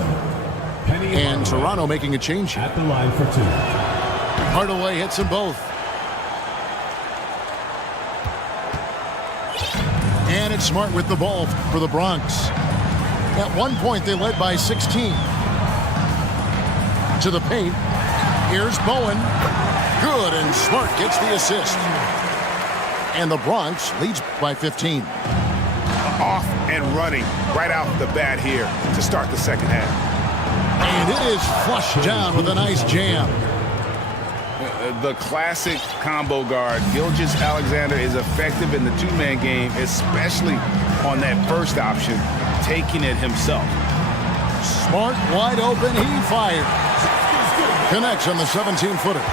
And Toronto making a change here. At the line for 2. Hardaway hits them both. And it's Smart with the ball for the Bronx. At one point, they led by 16. To the paint. Here's Bowen. Good, and Smart gets the assist. And the Bronx leads by 15. Off and running right out the bat here to start the second half. And it is flushed down with a nice jam. The classic combo guard, Gilgeous-Alexander, is effective in the two-man game, especially on that first option, taking it himself. Smart wide open, he fires. Connects on the 17-footer.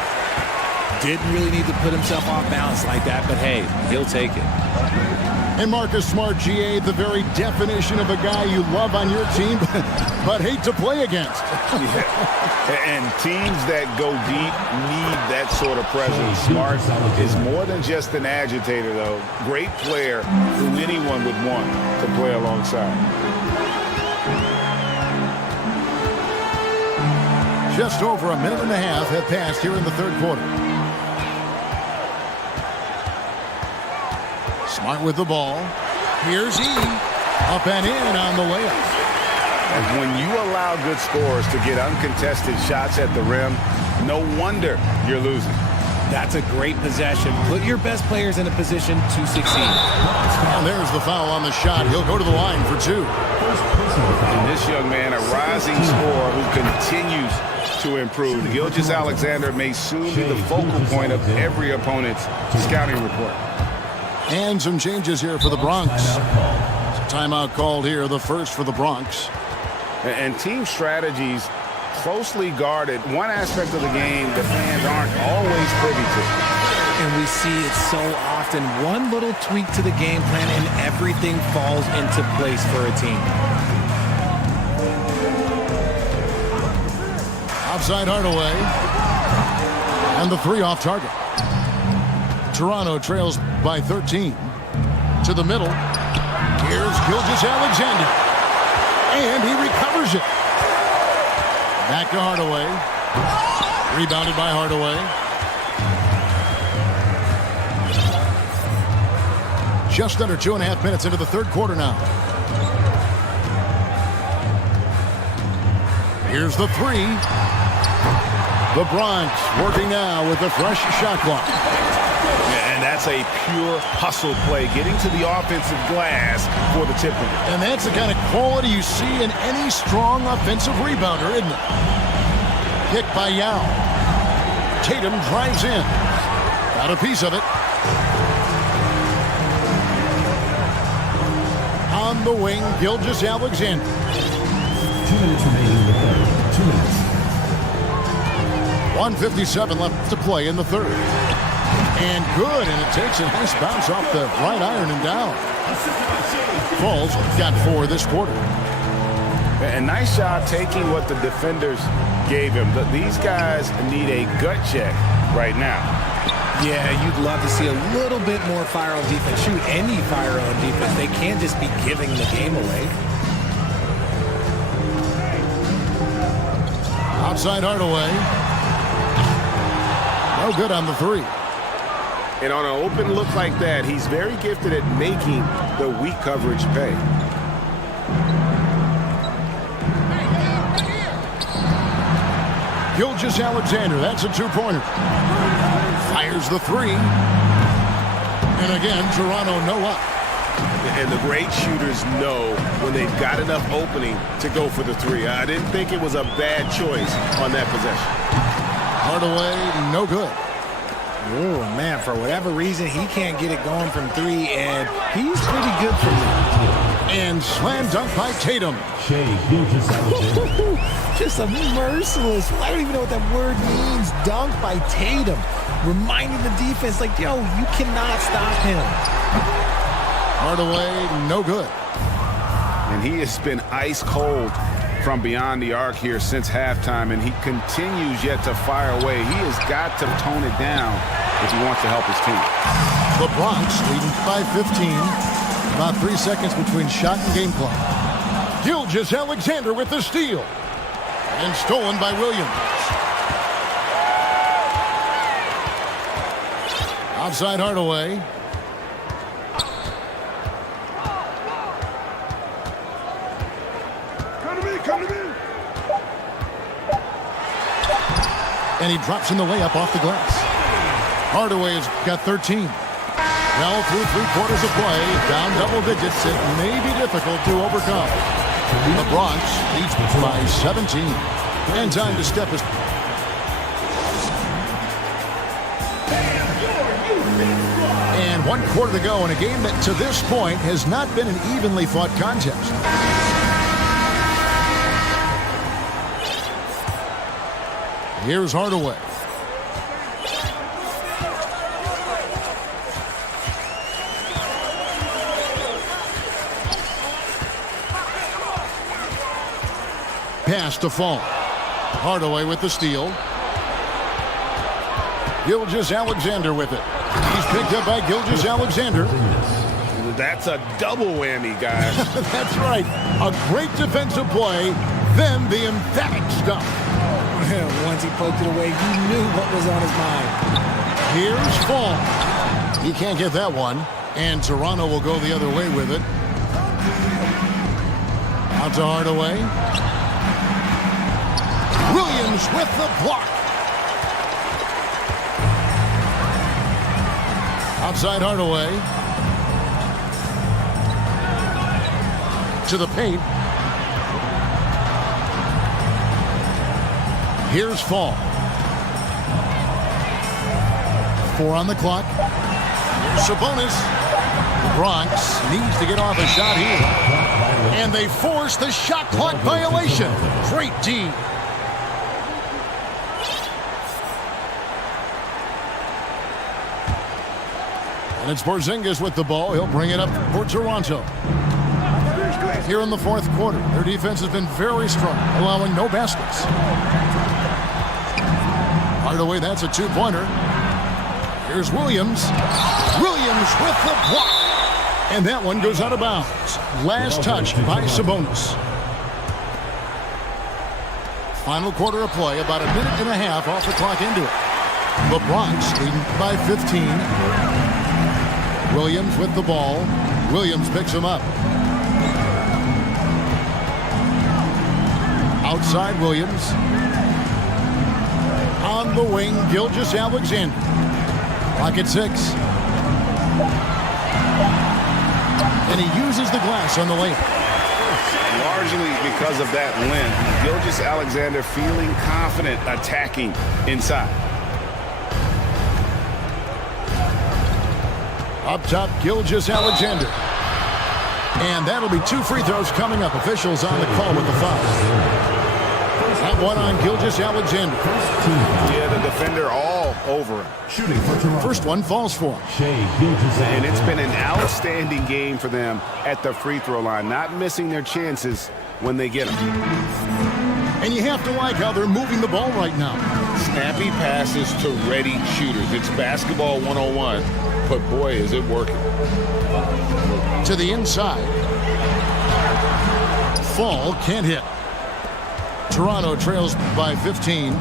Didn't really need to put himself off balance like that, but hey, he'll take it. And Marcus Smart, GA, the very definition of a guy you love on your team, but hate to play against. Yeah. And teams that go deep need that sort of presence. Smart is more than just an agitator, though. Great player who anyone would want to play alongside. Just over a minute and a half have passed here in the third quarter. Smart with the ball. Here's E. Up and in on the layup. And when you allow good scorers to get uncontested shots at the rim, no wonder you're losing. That's a great possession. Put your best players in a position to succeed. And there's the foul on the shot. He'll go to the line for two. And this young man, a rising scorer who continues to improve. Gilgeous-Alexander may soon be the focal point of every opponent's scouting report. And some changes here for the Bronx. Timeout called here, the first for the Bronx. And team strategies closely guarded. One aspect of the game the fans aren't always privy to. And we see it so often. One little tweak to the game plan and everything falls into place for a team. Outside Hardaway. And the three off target. Toronto trails by 13. To the middle. Here's Gilgeous-Alexander. And he recovers it. Back to Hardaway. Rebounded by Hardaway. Just under 2.5 minutes into the third quarter now. Here's the three. The Bronx working now with the fresh shot clock. And that's a pure hustle play, getting to the offensive glass for the tip. And that's the kind of quality you see in any strong offensive rebounder, isn't it? Kick by Yao. Tatum drives in. Got a piece of it. On the wing, Gilgeous-Alexander. 2 minutes remaining in the third. 2 minutes. 1:57 left to play in the third. And good, and it takes a nice bounce off the right iron and down. Falls got 4 this quarter. A nice job taking what the defenders gave him. These guys need a gut check right now. Yeah, you'd love to see a little bit more fire on defense. Shoot, any fire on defense. They can't just be giving the game away. Outside Hardaway. No good on the three. And on an open look like that, he's very gifted at making the weak coverage pay. Gilgeous-Alexander, that's a two-pointer. Fires the three. And again, Toronto no up. And the great shooters know when they've got enough opening to go for the three. I didn't think it was a bad choice on that possession. Hardaway, no good. Oh, man, for whatever reason, he can't get it going from three, and he's pretty good from there. And slam dunk by Tatum. Just a merciless, I don't even know what that word means, dunk by Tatum. Reminding the defense, like, yo, you cannot stop him. Hardaway, no good. And he has been ice cold from beyond the arc here since halftime, and he continues yet to fire away. He has got to tone it down if he wants to help his team. The Bronx leading by 15. About 3 seconds between shot and game clock. Gilgeous-Alexander with the steal. And stolen by Williams. Outside Hardaway. And he drops in the layup off the glass. Hardaway has got 13. Well, through 3 quarters of play, down double digits, it may be difficult to overcome. The Bronx leads by 17. And time to step his... And 1 quarter to go in a game that to this point has not been an evenly fought contest. Here's Hardaway. Pass to Fall. Hardaway with the steal. Gilgeous-Alexander with it. He's picked up by Gilgeous-Alexander. That's a double whammy, guys. That's right. A great defensive play, then the emphatic stuff. Once he poked it away, he knew what was on his mind. Here's Fall. He can't get that one, and Toronto will go the other way with it. Out to Hardaway. Williams with the block. Outside Hardaway. To the paint. Here's Fall. 4 on the clock. Sabonis. Bronx needs to get off a shot here. And they force the shot clock violation. Great D. And it's Porzingis with the ball. He'll bring it up for Toronto. Here in the fourth quarter, their defense has been very strong, allowing no baskets. Hardaway, that's a two-pointer. Here's Williams. Williams with the block. And that one goes out of bounds. Last touch by Sabonis. Final quarter of play, about a minute and a half off the clock into it. The Bronx leading by 15. Williams with the ball. Williams picks him up. Outside Williams. On the wing, Gilgeous-Alexander. Clock at 6. And he uses the glass on the layup. Largely because of that length, Gilgeous-Alexander feeling confident attacking inside. Up top, Gilgeous-Alexander. And that'll be 2 free throws coming up. Officials on the call with the foul. That one on Gilgeous-Alexander. Yeah, the defender all over him. Shooting for Toronto. First one falls for him. And it's been an outstanding game for them at the free throw line. Not missing their chances when they get them. And you have to like how they're moving the ball right now. Snappy passes to ready shooters. It's basketball 101. But boy, is it working. To the inside. Fall can't hit. Toronto trails by 15.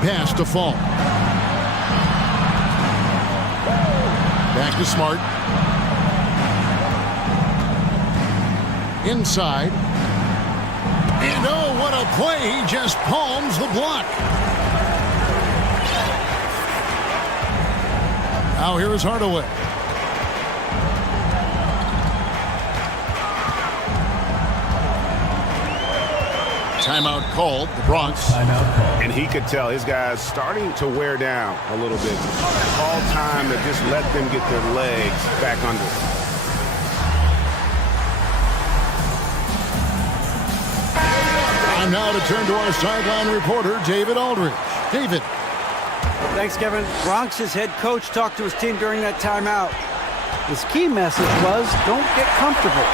Pass to Fall. Back to Smart. Inside. And oh, what a play. He just palms the block. Now here is Hardaway. Timeout called, the Bronx. And he could tell his guys starting to wear down a little bit. All time to just let them get their legs back under. Time now to turn to our sideline reporter, David Aldridge. David. Thanks, Kevin. Bronx's head coach talked to his team during that timeout. His key message was, don't get comfortable.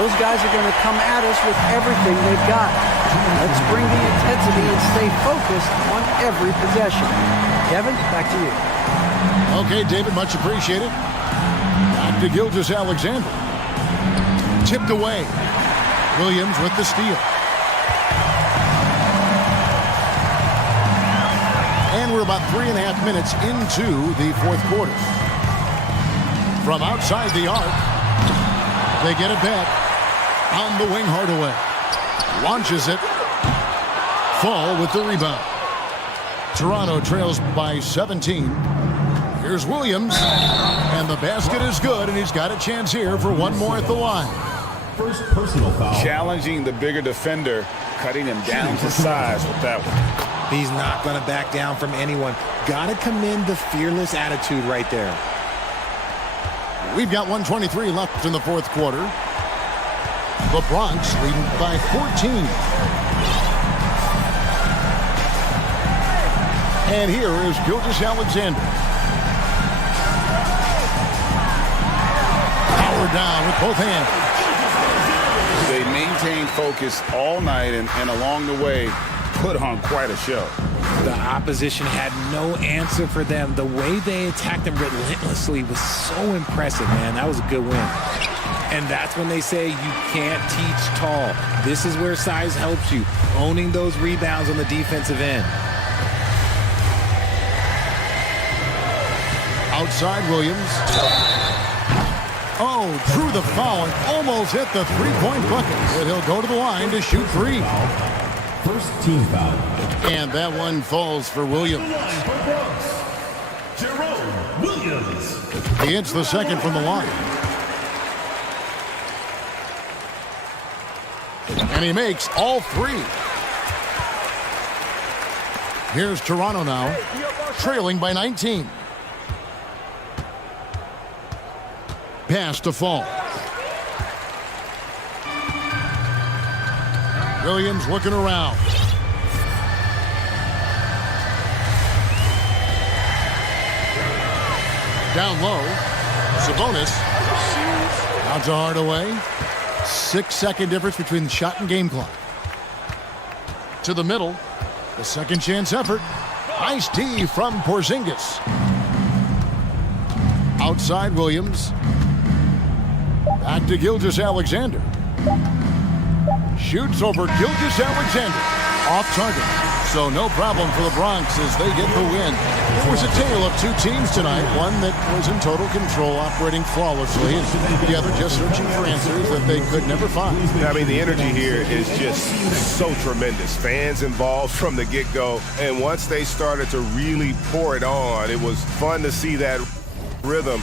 Those guys are going to come at us with everything they've got. Let's bring the intensity and stay focused on every possession. Kevin, back to you. Okay, David, much appreciated. Back to Gilgeous-Alexander. Tipped away. Williams with the steal. And we're about 3.5 minutes into the fourth quarter. From outside the arc, they get it back. On the wing, Hardaway. Launches it. Fall with the rebound. Toronto trails by 17. Here's Williams. And the basket is good, and he's got a chance here for one more at the line. First personal foul. Challenging the bigger defender, cutting him down to size with that one. He's not going to back down from anyone. Got to commend the fearless attitude right there. We've got 1:23 left in the fourth quarter. The Bronx leading by 14. And here is Gilgeous-Alexander. Power down with both hands. They maintain focused all night and along the way put on quite a show. The opposition had no answer for them. The way they attacked them relentlessly was so impressive, man. That was a good win. And that's when they say you can't teach tall. This is where size helps you, owning those rebounds on the defensive end. Outside Williams. Oh, drew the foul and almost hit the three-point bucket. But he'll go to the line to shoot three. First team foul. And that one falls for Williams. Jerome Williams. He hits the second from the line. And he makes all three. Here's Toronto now, trailing by 19. Pass to Fall. Williams looking around. Down low. Sabonis. Out to Hardaway. 6-second difference between shot and game clock. To the middle. The second chance effort. Nice D from Porzingis. Outside Williams. Back to Gilgeous-Alexander. Shoots over Gilgeous-Alexander. Off target. So no problem for the Bronx as they get the win. It was a tale of two teams tonight. One that was in total control, operating flawlessly, and the other just searching for answers that they could never find. I mean, the energy here is just so tremendous. Fans involved from the get-go. And once they started to really pour it on, it was fun to see that rhythm